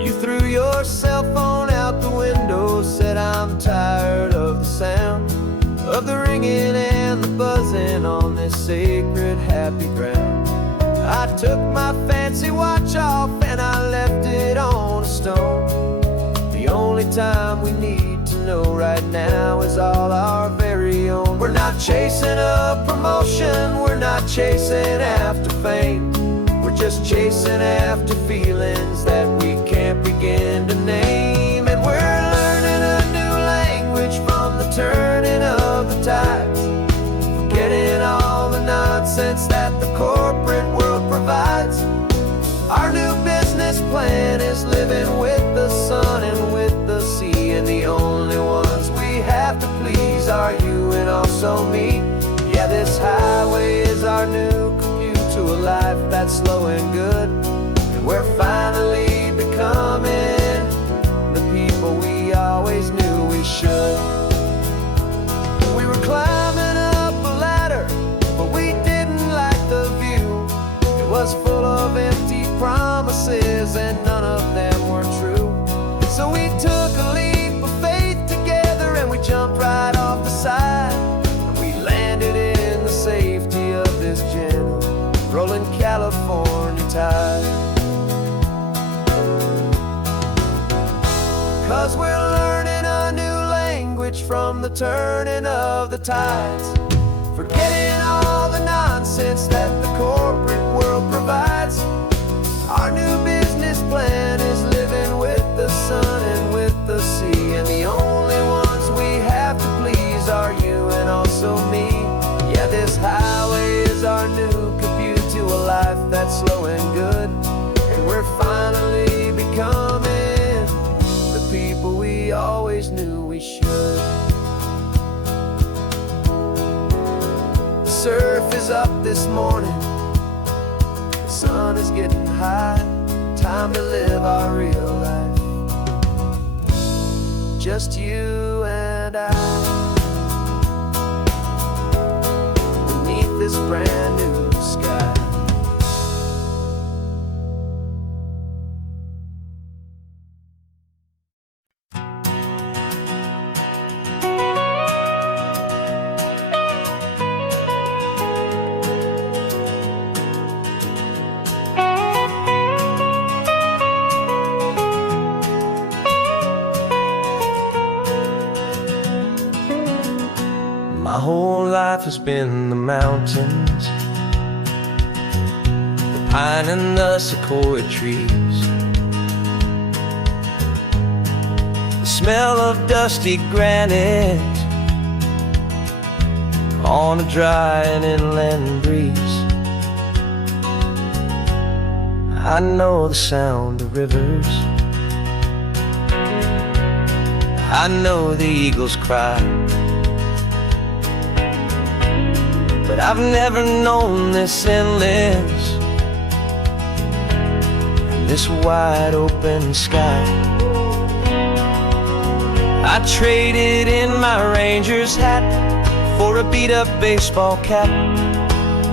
You threw your cell phone out the window, said I'm tired of the sound of the ringing and the buzzing on this sacred happy ground. I took my fancy watch off and I left it on a stone. The only time we need to know right now is all our very own. We're not chasing a promotion, we're not chasing after fame, we're just chasing after feelings that we can't begin to name. And we're learning a new language from the turning of the tides, forgetting all the nonsense that the corporate world provides. Our new business plan is living with the sun and with the sea, and the only ones we have to please are you and also me. Yeah, this highway is our new commute to a life that's slow and good, and we're finally becoming the people we always knew we should. We were climbing up a ladder, but we didn't like the view. It was full of empty promises and none of them were true. So we took a leap of faith together and we jumped right off the side, and we landed in the safety of this gentle rolling California tide. 'Cause we're learning a new language from the turning of the tides, forgetting all the nonsense that the corporate world provides. Our new business plan is living with the sun and with the sea, and the only ones we have to please are you and also me. Yeah, this highway is our new commute to a life that's slow and good, and we're finally becoming the people we always knew we should. The surf is up this morning, the sun is getting high, time to live our real life, just you and I, beneath this brand new life has been the mountains, the pine and the sequoia trees, the smell of dusty granite on a dry and inland breeze. I know the sound of rivers, I know the eagles cry, but I've never known this endless and this wide open sky. I traded in my Ranger's hat for a beat-up baseball cap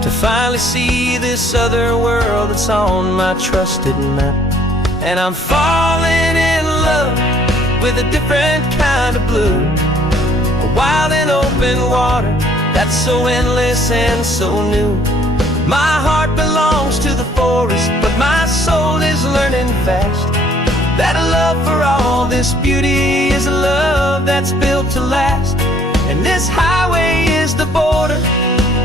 to finally see this other world that's on my trusted map. And I'm falling in love with a different kind of blue, a wild and open water that's so endless and so new. My heart belongs to the forest, but my soul is learning fast that a love for all this beauty is a love that's built to last. And this highway is the border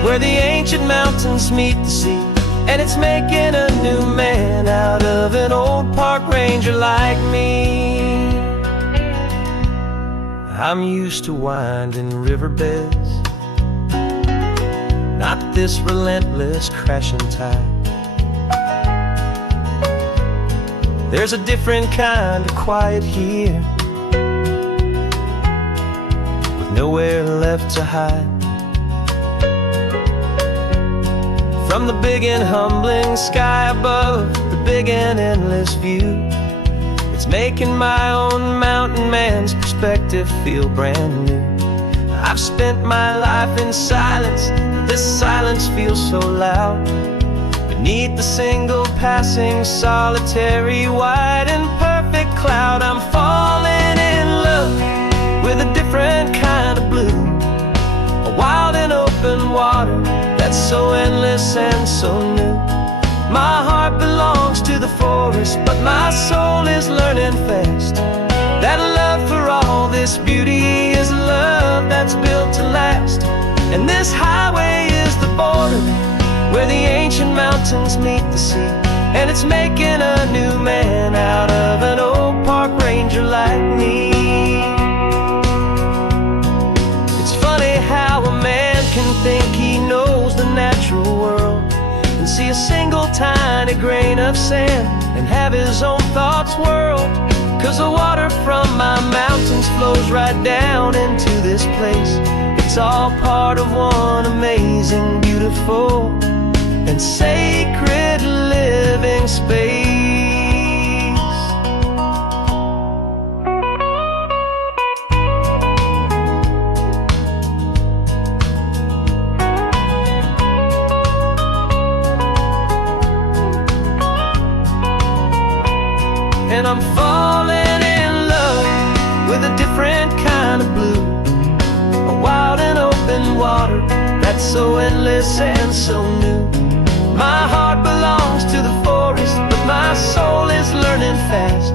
where the ancient mountains meet the sea, and it's making a new man out of an old park ranger like me. I'm used to winding riverbeds, not this relentless crashing tide. There's a different kind of quiet here, with nowhere left to hide. From the big and humbling sky above, the big and endless view, it's making my own mountain man's perspective feel brand new. I've spent my life in silence, this silence feels so loud. Beneath the single passing solitary white and perfect cloud, I'm falling in love with a different kind of blue, a wild and open water that's so endless and so new. My heart belongs to the forest, but my soul is learning fast that a love for all this beauty is a love that's built to last. And this highway is the border where the ancient mountains meet the sea, and it's making a new man out of an old park ranger like me. It's funny how a man can think he knows the natural world and see a single tiny grain of sand and have his own thoughts whirled. 'Cause the water from my mountains flows right down into this place. It's all part of one amazing, beautiful, and sacred living space. And I'm falling in love with a different kind of blue, a wild and open water that's so endless and so new. My heart belongs to the forest, but my soul is learning fast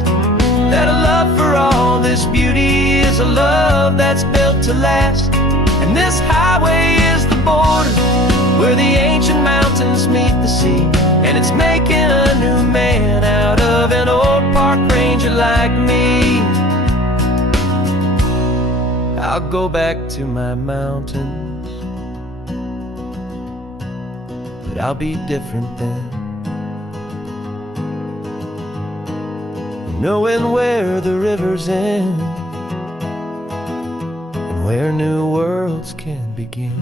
that a love for all this beauty is a love that's built to last. And this highway is the border where the ancient mountains meet the sea, and it's making a new man out of an old park ranger like me. I'll go back to my mountains, but I'll be different then, knowing where the rivers end and where new worlds can begin.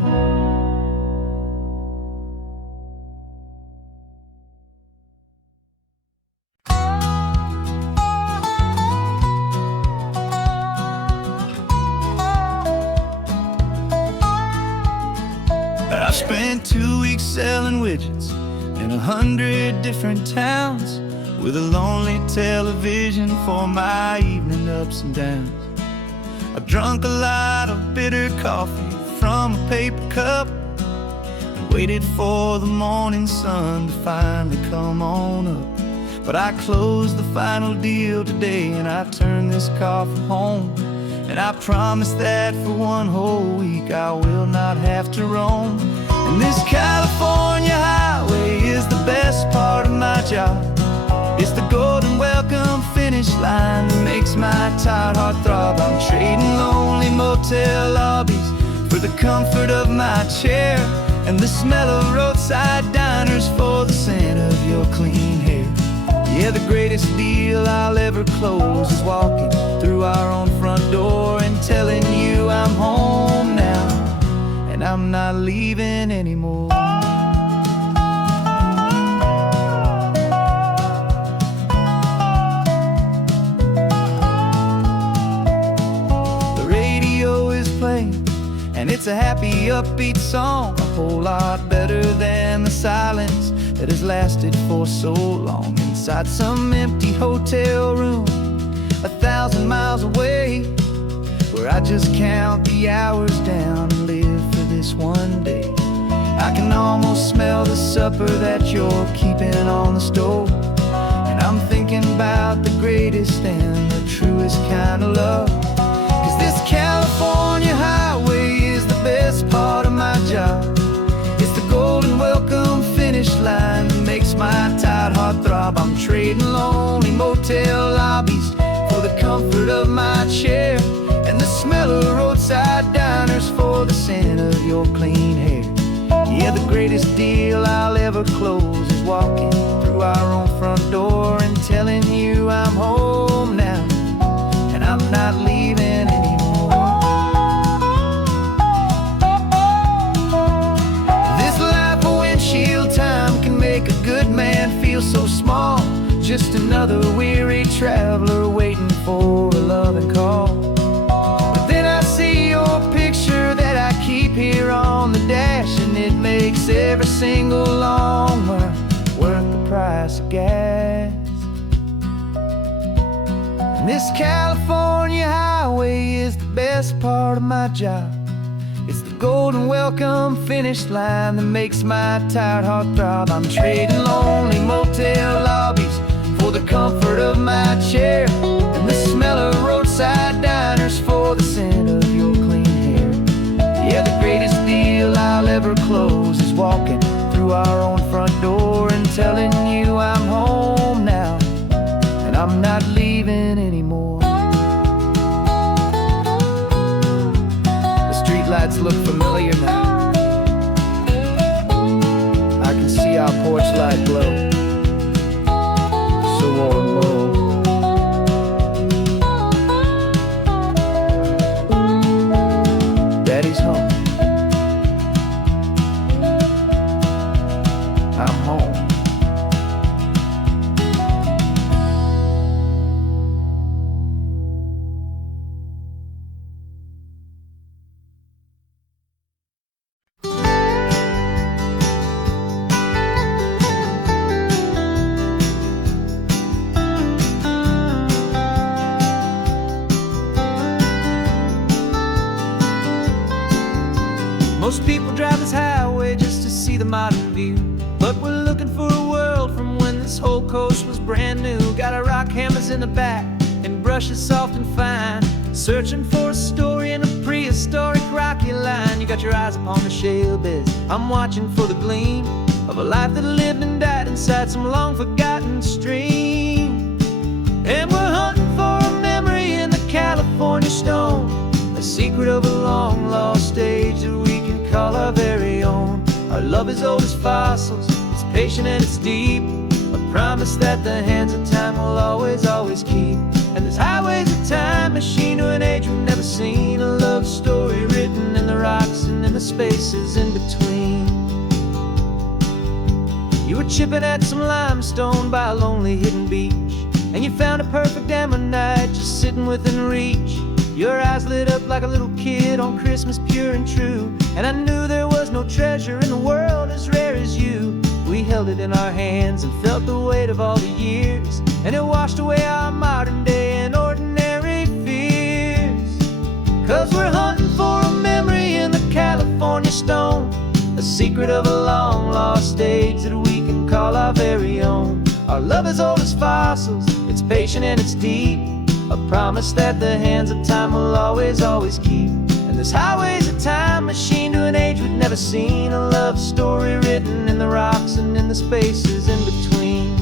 I spent 2 weeks selling widgets in 100 different towns, with a lonely television for my evening ups and downs. I've drunk a lot of bitter coffee from a paper cup and waited for the morning sun to finally come on up. But I closed the final deal today, and I turned this car for home And I promise that for one whole week I will not have to roam. And this California highway is the best part of my job. It's the golden welcome finish line that makes my tired heart throb. I'm trading lonely motel lobbies for the comfort of my chair, and the smell of roadside diners for the scent of your clean hair. Yeah, the greatest deal I'll ever close is walking through our own front door and telling you I'm home now, and I'm not leaving anymore. The radio is playing, and it's a happy, upbeat song, a whole lot better than the silence that has lasted for so long inside some empty hotel room 1,000 miles away, where I just count the hours down and live for this one day. I can almost smell the supper that you're keeping on the stove, and I'm thinking about the greatest and the truest kind of love. 'Cause this California highway is the best part of my job. It's the golden welcome finish line that makes my tired heart throb. I'm trading lonely motel lobbies for the comfort of my chair, and the smell of roadside diners for the scent of your clean hair. Yeah, the greatest deal I'll ever close is walking through our own front door and telling you I'm home now, and I'm not leaving anymore. This life of windshield time can make a good man feel so small, just another weary traveler waiting for a loving call. But then I see your picture that I keep here on the dash, and it makes every single long mile worth the price of gas. And this California highway is the best part of my job. It's the golden welcome finish line that makes my tired heart throb. I'm trading lonely motel lobbies for the comfort of my chair, and the smell of roadside diners for the scent of your clean hair. Yeah, the greatest deal I'll ever close is walking through our own front door and telling you I'm home now, and I'm not leaving anymore. The streetlights look familiar now. I can see our porch light glow, so warm, low. Daddy's home. I'm home. Most people drive this highway just to see the modern view, but we're looking for a world from when this whole coast was brand new. Got our rock hammers in the back and brushes soft and fine, searching for a story in a prehistoric rocky line. You got your eyes upon the shale beds, I'm watching for the gleam of a life that lived and died inside some long forgotten stream. And we're hunting for a memory in the California stone, a secret of a long lost age that we can call our very own. Our love is old as fossils, it's patient and it's deep, a promise that the hands of time will always, always keep. And this highway's a time machine to an age we've never seen, a love story written in the rocks and in the spaces in between. You were chipping at some limestone by a lonely hidden beach, and you found a perfect ammonite just sitting within reach. Your eyes lit up like a little kid on Christmas, pure and true, and I knew there was no treasure in the world as rare as you. We held it in our hands and felt the weight of all the years, and it washed away our modern day and ordinary fears. 'Cause we're hunting for a memory in the California stone, a secret of a long lost age that we can call our very own. Our love is old as fossils, it's patient and it's deep, a promise that the hands of time will always, always keep. And this highway's a time machine to an age we've never seen, a love story written in the rocks and in the spaces in between.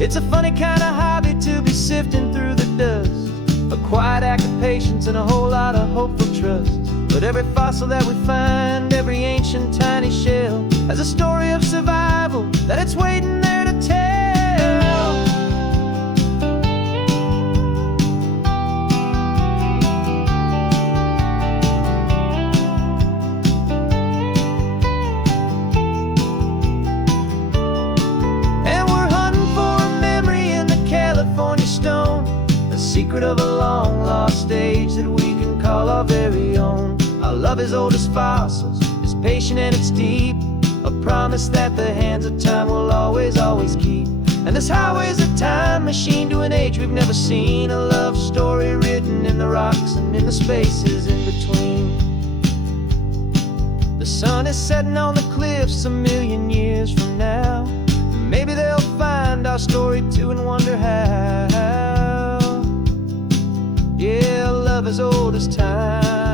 It's a funny kind of hobby to be sifting through the dust, a quiet act of patience and a whole lot of hopeful trust. But every fossil that we find, every ancient tiny shell, has a story of survival that it's waiting there to tell. And we're hunting for a memory in the California stone, a secret of a long lost age that we can call our very own. Our love is old as fossils, it's patient and it's deep, a promise that the hands of time will always, always keep. And this highway's a time machine to an age we've never seen, a love story written in the rocks and in the spaces in between. The sun is setting on the cliffs a million years from now. Maybe they'll find our story too and wonder how. Yeah, love is old as time.